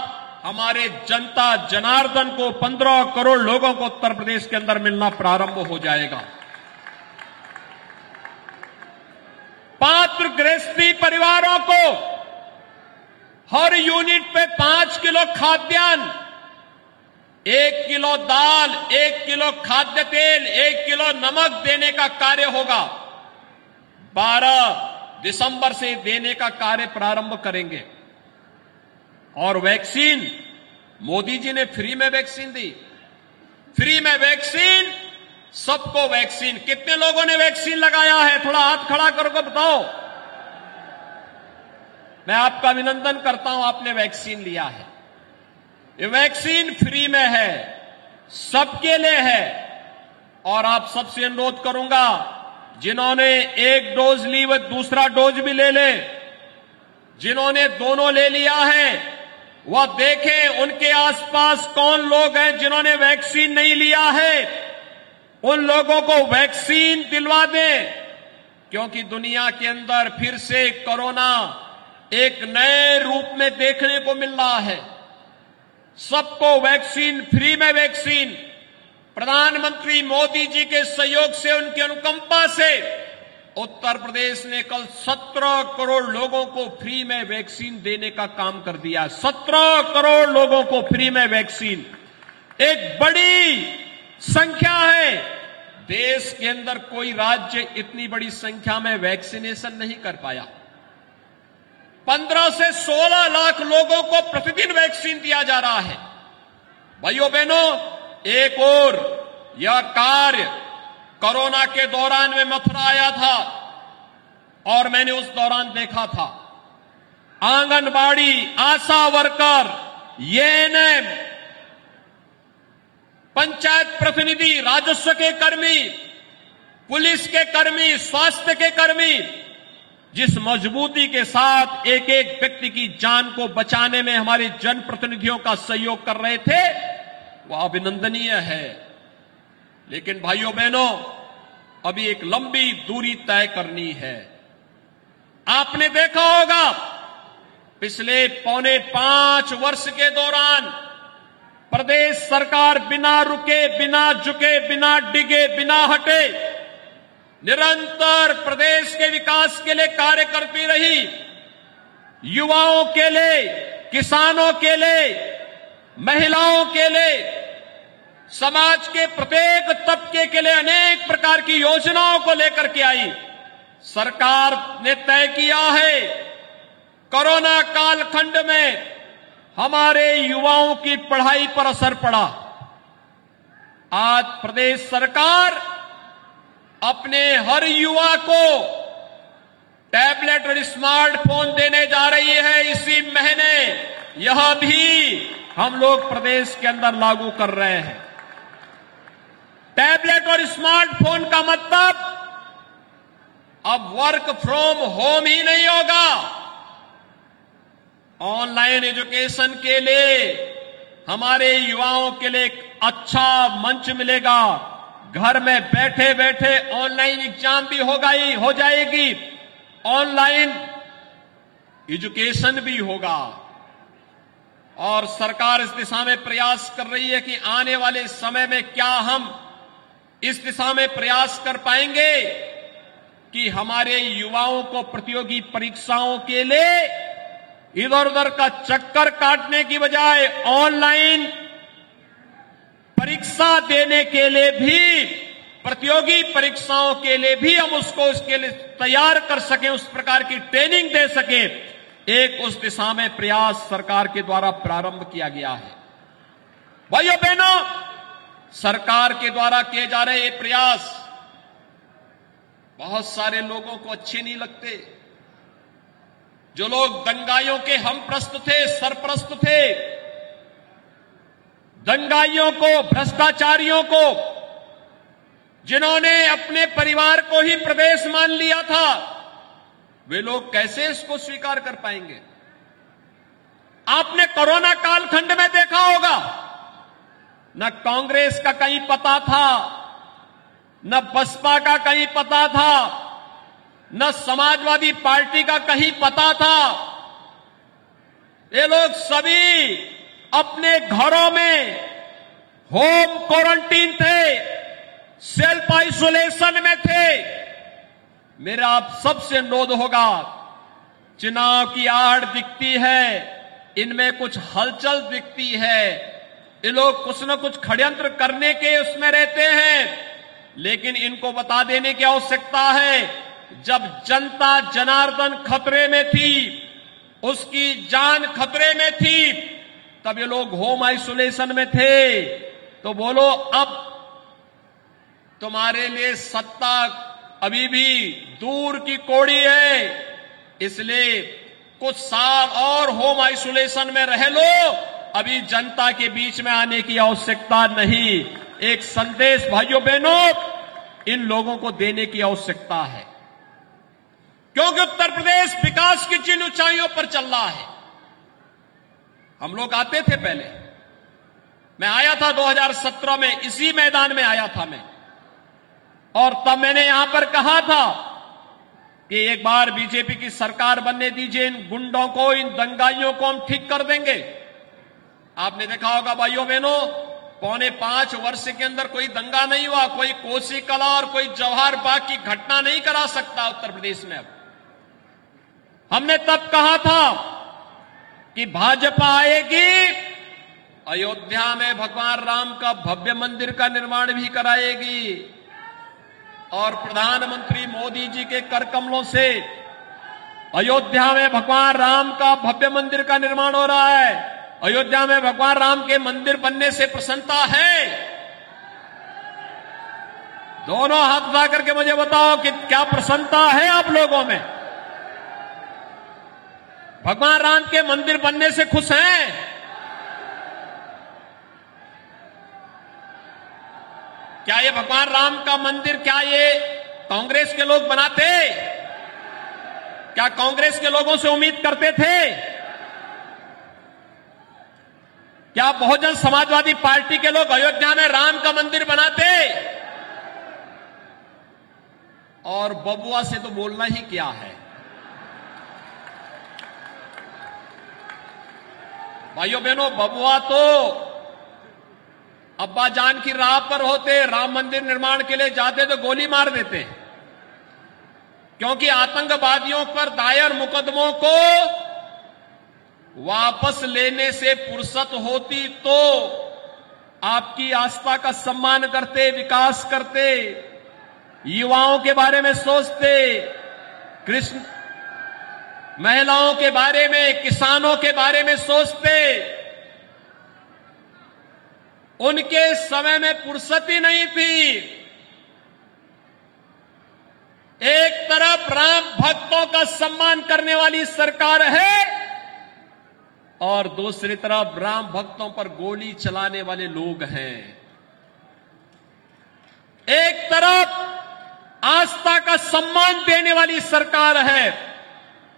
हमारे जनता जनार्दन को, 15 करोड़ लोगों को उत्तर प्रदेश के अंदर मिलना प्रारंभ हो जाएगा। पात्र गृहस्थी परिवारों को हर यूनिट पे 5 किलो खाद्यान्न, 1 किलो दाल, 1 किलो खाद्य तेल, 1 किलो नमक देने का कार्य होगा। 12 दिसंबर से देने का कार्य प्रारंभ करेंगे। और वैक्सीन, मोदी जी ने फ्री में वैक्सीन दी। फ्री में वैक्सीन, सबको वैक्सीन। कितने लोगों ने वैक्सीन लगाया है? थोड़ा हाथ खड़ा करके बताओ। मैं आपका अभिनंदन करता हूं, आपने वैक्सीन लिया है। ये वैक्सीन फ्री में है, सबके लिए है। और आप सबसे अनुरोध करूंगा, जिन्होंने 1 डोज ली वह दूसरा डोज भी ले ले। जिन्होंने दोनों ले लिया है वह देखें उनके आसपास कौन लोग हैं जिन्होंने वैक्सीन नहीं लिया है। उन लोगों को वैक्सीन दिलवा दें, क्योंकि दुनिया के अंदर फिर से कोरोना एक नए रूप में देखने को मिल रहा है। सबको वैक्सीन, फ्री में वैक्सीन। प्रधानमंत्री मोदी जी के सहयोग से, उनकी अनुकंपा से उत्तर प्रदेश ने कल 17 करोड़ लोगों को फ्री में वैक्सीन देने का काम कर दिया। 17 करोड़ लोगों को फ्री में वैक्सीन, एक बड़ी संख्या है। देश के अंदर कोई राज्य इतनी बड़ी संख्या में वैक्सीनेशन नहीं कर पाया। 15 से 16 लाख लोगों को प्रतिदिन वैक्सीन दिया जा रहा है। भाइयों बहनों, एक और यह कार्य कोरोना के दौरान में मथुरा आया था और मैंने उस दौरान देखा था आंगनबाड़ी, आशा वर्कर, एएनएम, पंचायत प्रतिनिधि, राजस्व के कर्मी, पुलिस के कर्मी, स्वास्थ्य के कर्मी जिस मजबूती के साथ एक एक व्यक्ति की जान को बचाने में हमारे जनप्रतिनिधियों का सहयोग कर रहे थे, वह अभिनंदनीय है। लेकिन भाइयों बहनों, अभी एक लंबी दूरी तय करनी है। आपने देखा होगा पिछले 4.25 वर्ष के दौरान प्रदेश सरकार बिना रुके, बिना झुके, बिना डिगे, बिना हटे निरंतर प्रदेश के विकास के लिए कार्य करती रही। युवाओं के लिए, किसानों के लिए, महिलाओं के लिए, समाज के प्रत्येक तबके के लिए अनेक प्रकार की योजनाओं को लेकर के आई। सरकार ने तय किया है कोरोना कालखंड में हमारे युवाओं की पढ़ाई पर असर पड़ा। आज प्रदेश सरकार अपने हर युवा को टैबलेट और स्मार्टफोन देने जा रही है। इसी महीने यह भी हम लोग प्रदेश के अंदर लागू कर रहे हैं। टैबलेट और स्मार्टफोन का मतलब अब वर्क फ्रॉम होम ही नहीं होगा। ऑनलाइन एजुकेशन के लिए हमारे युवाओं के लिए एक अच्छा मंच मिलेगा। घर में बैठे बैठे ऑनलाइन एग्जाम भी हो जाएगी, ऑनलाइन एजुकेशन भी होगा। और सरकार इस दिशा में प्रयास कर रही है कि आने वाले समय में क्या हम इस दिशा में प्रयास कर पाएंगे कि हमारे युवाओं को प्रतियोगी परीक्षाओं के लिए इधर उधर का चक्कर काटने की बजाय ऑनलाइन परीक्षा देने के लिए भी, प्रतियोगी परीक्षाओं के लिए भी हम उसके लिए तैयार कर सकें, उस प्रकार की ट्रेनिंग दे सकें। एक उस दिशा में प्रयास सरकार के द्वारा प्रारंभ किया गया है। भाइयों बहनों, सरकार के द्वारा किए जा रहे ये प्रयास बहुत सारे लोगों को अच्छे नहीं लगते। जो लोग दंगाइयों के हमप्रस्त थे, सरप्रस्त थे, दंगाइयों को, भ्रष्टाचारियों को, जिन्होंने अपने परिवार को ही प्रदेश मान लिया था, वे लोग कैसे इसको स्वीकार कर पाएंगे? आपने कोरोना कालखंड में देखा होगा, न कांग्रेस का कहीं पता था, न बसपा का कहीं पता था, न समाजवादी पार्टी का कहीं पता था। ये लोग सभी अपने घरों में होम क्वारंटीन थे, सेल्फ आइसोलेशन में थे। मेरा आप सबसे अनुरोध होगा, चुनाव की आड़ दिखती है, इनमें कुछ हलचल दिखती है, ये लोग कुछ न कुछ षड्यंत्र करने के उसमें रहते हैं, लेकिन इनको बता देने की आवश्यकता है, जब जनता जनार्दन खतरे में थी, उसकी जान खतरे में थी, तब ये लोग होम आइसोलेशन में थे। तो बोलो, अब तुम्हारे लिए सत्ता अभी भी दूर की कौड़ी है, इसलिए कुछ साल और होम आइसोलेशन में रह लो, अभी जनता के बीच में आने की आवश्यकता नहीं। एक संदेश भाइयों बहनों इन लोगों को देने की आवश्यकता है, क्योंकि उत्तर प्रदेश विकास की जिन ऊंचाइयों पर चल रहा है। हम लोग आते थे पहले, मैं आया था 2017 में, इसी मैदान में आया था मैं, और तब मैंने यहां पर कहा था कि एक बार बीजेपी की सरकार बनने दीजिए, इन गुंडों को, इन दंगाइयों को हम ठीक कर देंगे। आपने देखा होगा भाइयों बहनों, 4.5 वर्ष के अंदर कोई दंगा नहीं हुआ, कोई कोसी कला और कोई जवाहर बाग की घटना नहीं करा सकता उत्तर प्रदेश में। अब हमने तब कहा था कि भाजपा आएगी, अयोध्या में भगवान राम का भव्य मंदिर का निर्माण भी कराएगी, और प्रधानमंत्री मोदी जी के कर कमलों से अयोध्या में भगवान राम का भव्य मंदिर का निर्माण हो रहा है। अयोध्या में भगवान राम के मंदिर बनने से प्रसन्नता है? दोनों हाथ उठा करके मुझे बताओ कि क्या प्रसन्नता है आप लोगों में? भगवान राम के मंदिर बनने से खुश हैं? क्या ये भगवान राम का मंदिर, क्या ये कांग्रेस के लोग बनाते? क्या कांग्रेस के लोगों से उम्मीद करते थे? क्या बहुजन समाजवादी पार्टी के लोग अयोध्या में राम का मंदिर बनाते? और बबुआ से तो बोलना ही क्या है। भाइयों बहनों, बबुआ तो अब्बा जान की राह पर होते, राम मंदिर निर्माण के लिए जाते तो गोली मार देते, क्योंकि आतंकवादियों पर दायर मुकदमों को वापस लेने से फुर्सत होती तो आपकी आस्था का सम्मान करते, विकास करते, युवाओं के बारे में सोचते, कृष्ण महिलाओं के बारे में, किसानों के बारे में सोचते। उनके समय में फुर्सत ही नहीं थी। एक तरफ राम भक्तों का सम्मान करने वाली सरकार है, और दूसरी तरफ राम भक्तों पर गोली चलाने वाले लोग हैं। एक तरफ आस्था का सम्मान देने वाली सरकार है,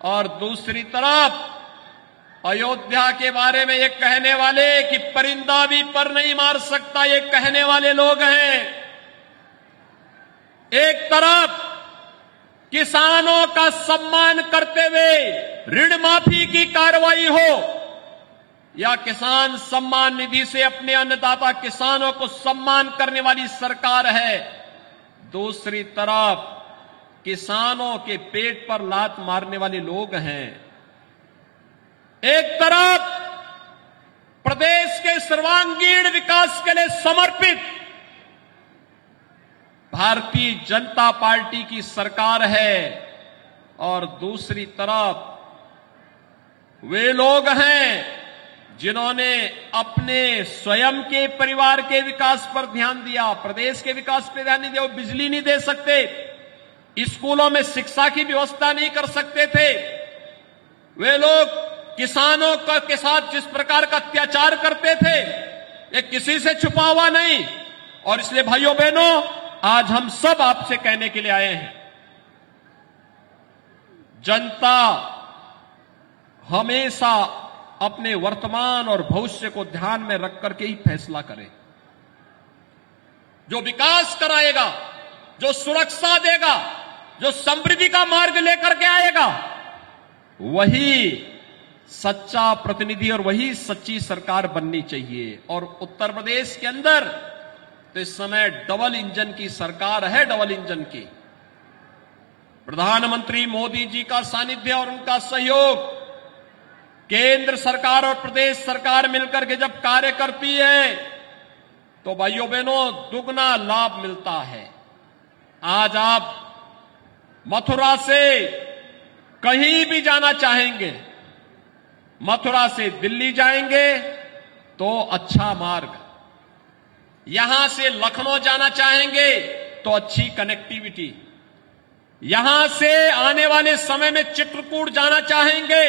और दूसरी तरफ अयोध्या के बारे में ये कहने वाले कि परिंदा भी पर नहीं मार सकता, ये कहने वाले लोग हैं। एक तरफ किसानों का सम्मान करते हुए ऋण माफी की कार्रवाई हो, या किसान सम्मान निधि से अपने अन्नदाता किसानों को सम्मान करने वाली सरकार है। दूसरी तरफ किसानों के पेट पर लात मारने वाले लोग हैं। एक तरफ प्रदेश के सर्वांगीण विकास के लिए समर्पित भारतीय जनता पार्टी की सरकार है, और दूसरी तरफ वे लोग हैं जिन्होंने अपने स्वयं के परिवार के विकास पर ध्यान दिया, प्रदेश के विकास पर ध्यान नहीं दिया। वो बिजली नहीं दे सकते, स्कूलों में शिक्षा की व्यवस्था नहीं कर सकते थे। वे लोग किसानों के साथ जिस प्रकार का अत्याचार करते थे, ये किसी से छुपा हुआ नहीं। और इसलिए भाइयों बहनों, आज हम सब आपसे कहने के लिए आए हैं, जनता हमेशा अपने वर्तमान और भविष्य को ध्यान में रख करके ही फैसला करे। जो विकास कराएगा, जो सुरक्षा देगा, जो समृद्धि का मार्ग लेकर के आएगा, वही सच्चा प्रतिनिधि और वही सच्ची सरकार बननी चाहिए। और उत्तर प्रदेश के अंदर तो इस समय डबल इंजन की सरकार है, डबल इंजन की। प्रधानमंत्री मोदी जी का सानिध्य और उनका सहयोग, केंद्र सरकार और प्रदेश सरकार मिलकर के जब कार्य करती है तो भाइयों बहनों दुगना लाभ मिलता है। आज आप मथुरा से कहीं भी जाना चाहेंगे, मथुरा से दिल्ली जाएंगे तो अच्छा मार्ग, यहां से लखनऊ जाना चाहेंगे तो अच्छी कनेक्टिविटी, यहां से आने वाले समय में चित्रकूट जाना चाहेंगे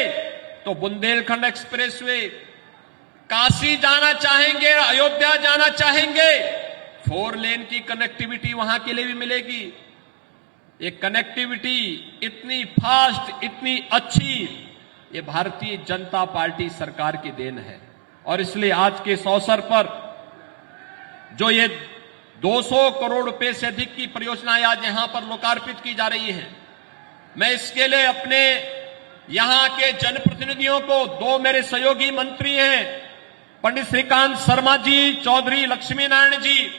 तो बुंदेलखंड एक्सप्रेसवे, काशी जाना चाहेंगे, अयोध्या जाना चाहेंगे, 4 लेन की कनेक्टिविटी वहां के लिए भी मिलेगी। ये कनेक्टिविटी इतनी फास्ट, इतनी अच्छी, ये भारतीय जनता पार्टी सरकार की देन है। और इसलिए आज के इस अवसर पर जो ये 200 करोड़ रुपए से अधिक की परियोजनाएं आज यहां पर लोकार्पित की जा रही हैं, मैं इसके लिए अपने यहां के जनप्रतिनिधियों को, 2 मेरे सहयोगी मंत्री हैं, पंडित श्रीकांत शर्मा जी, चौधरी लक्ष्मी नारायण जी,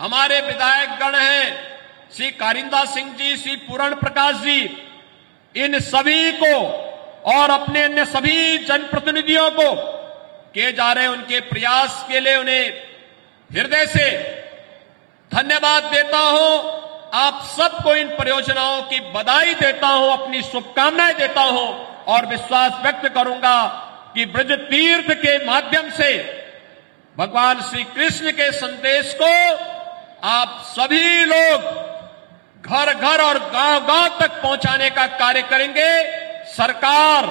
हमारे विधायक गण हैं श्री कारिंदा सिंह जी, श्री पूरण प्रकाश जी, इन सभी को और अपने अन्य सभी जनप्रतिनिधियों को किए जा रहे उनके प्रयास के लिए उन्हें हृदय से धन्यवाद देता हूं। आप सबको इन परियोजनाओं की बधाई देता हूं, अपनी शुभकामनाएं देता हूं और विश्वास व्यक्त करूंगा कि ब्रज तीर्थ के माध्यम से भगवान श्री कृष्ण के संदेश को आप सभी लोग घर घर और गांव गांव तक पहुंचाने का कार्य करेंगे। सरकार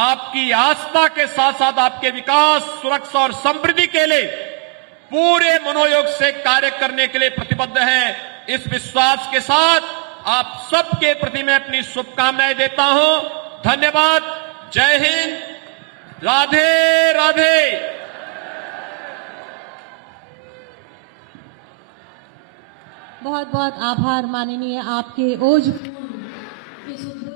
आपकी आस्था के साथ साथ आपके विकास, सुरक्षा और समृद्धि के लिए पूरे मनोयोग से कार्य करने के लिए प्रतिबद्ध है। इस विश्वास के साथ आप सबके प्रति मैं अपनी शुभकामनाएं देता हूं। धन्यवाद। जय हिंद। राधे राधे। बहुत बहुत आभार माननीय आपके ओजपूर्ण इस उद्बोधन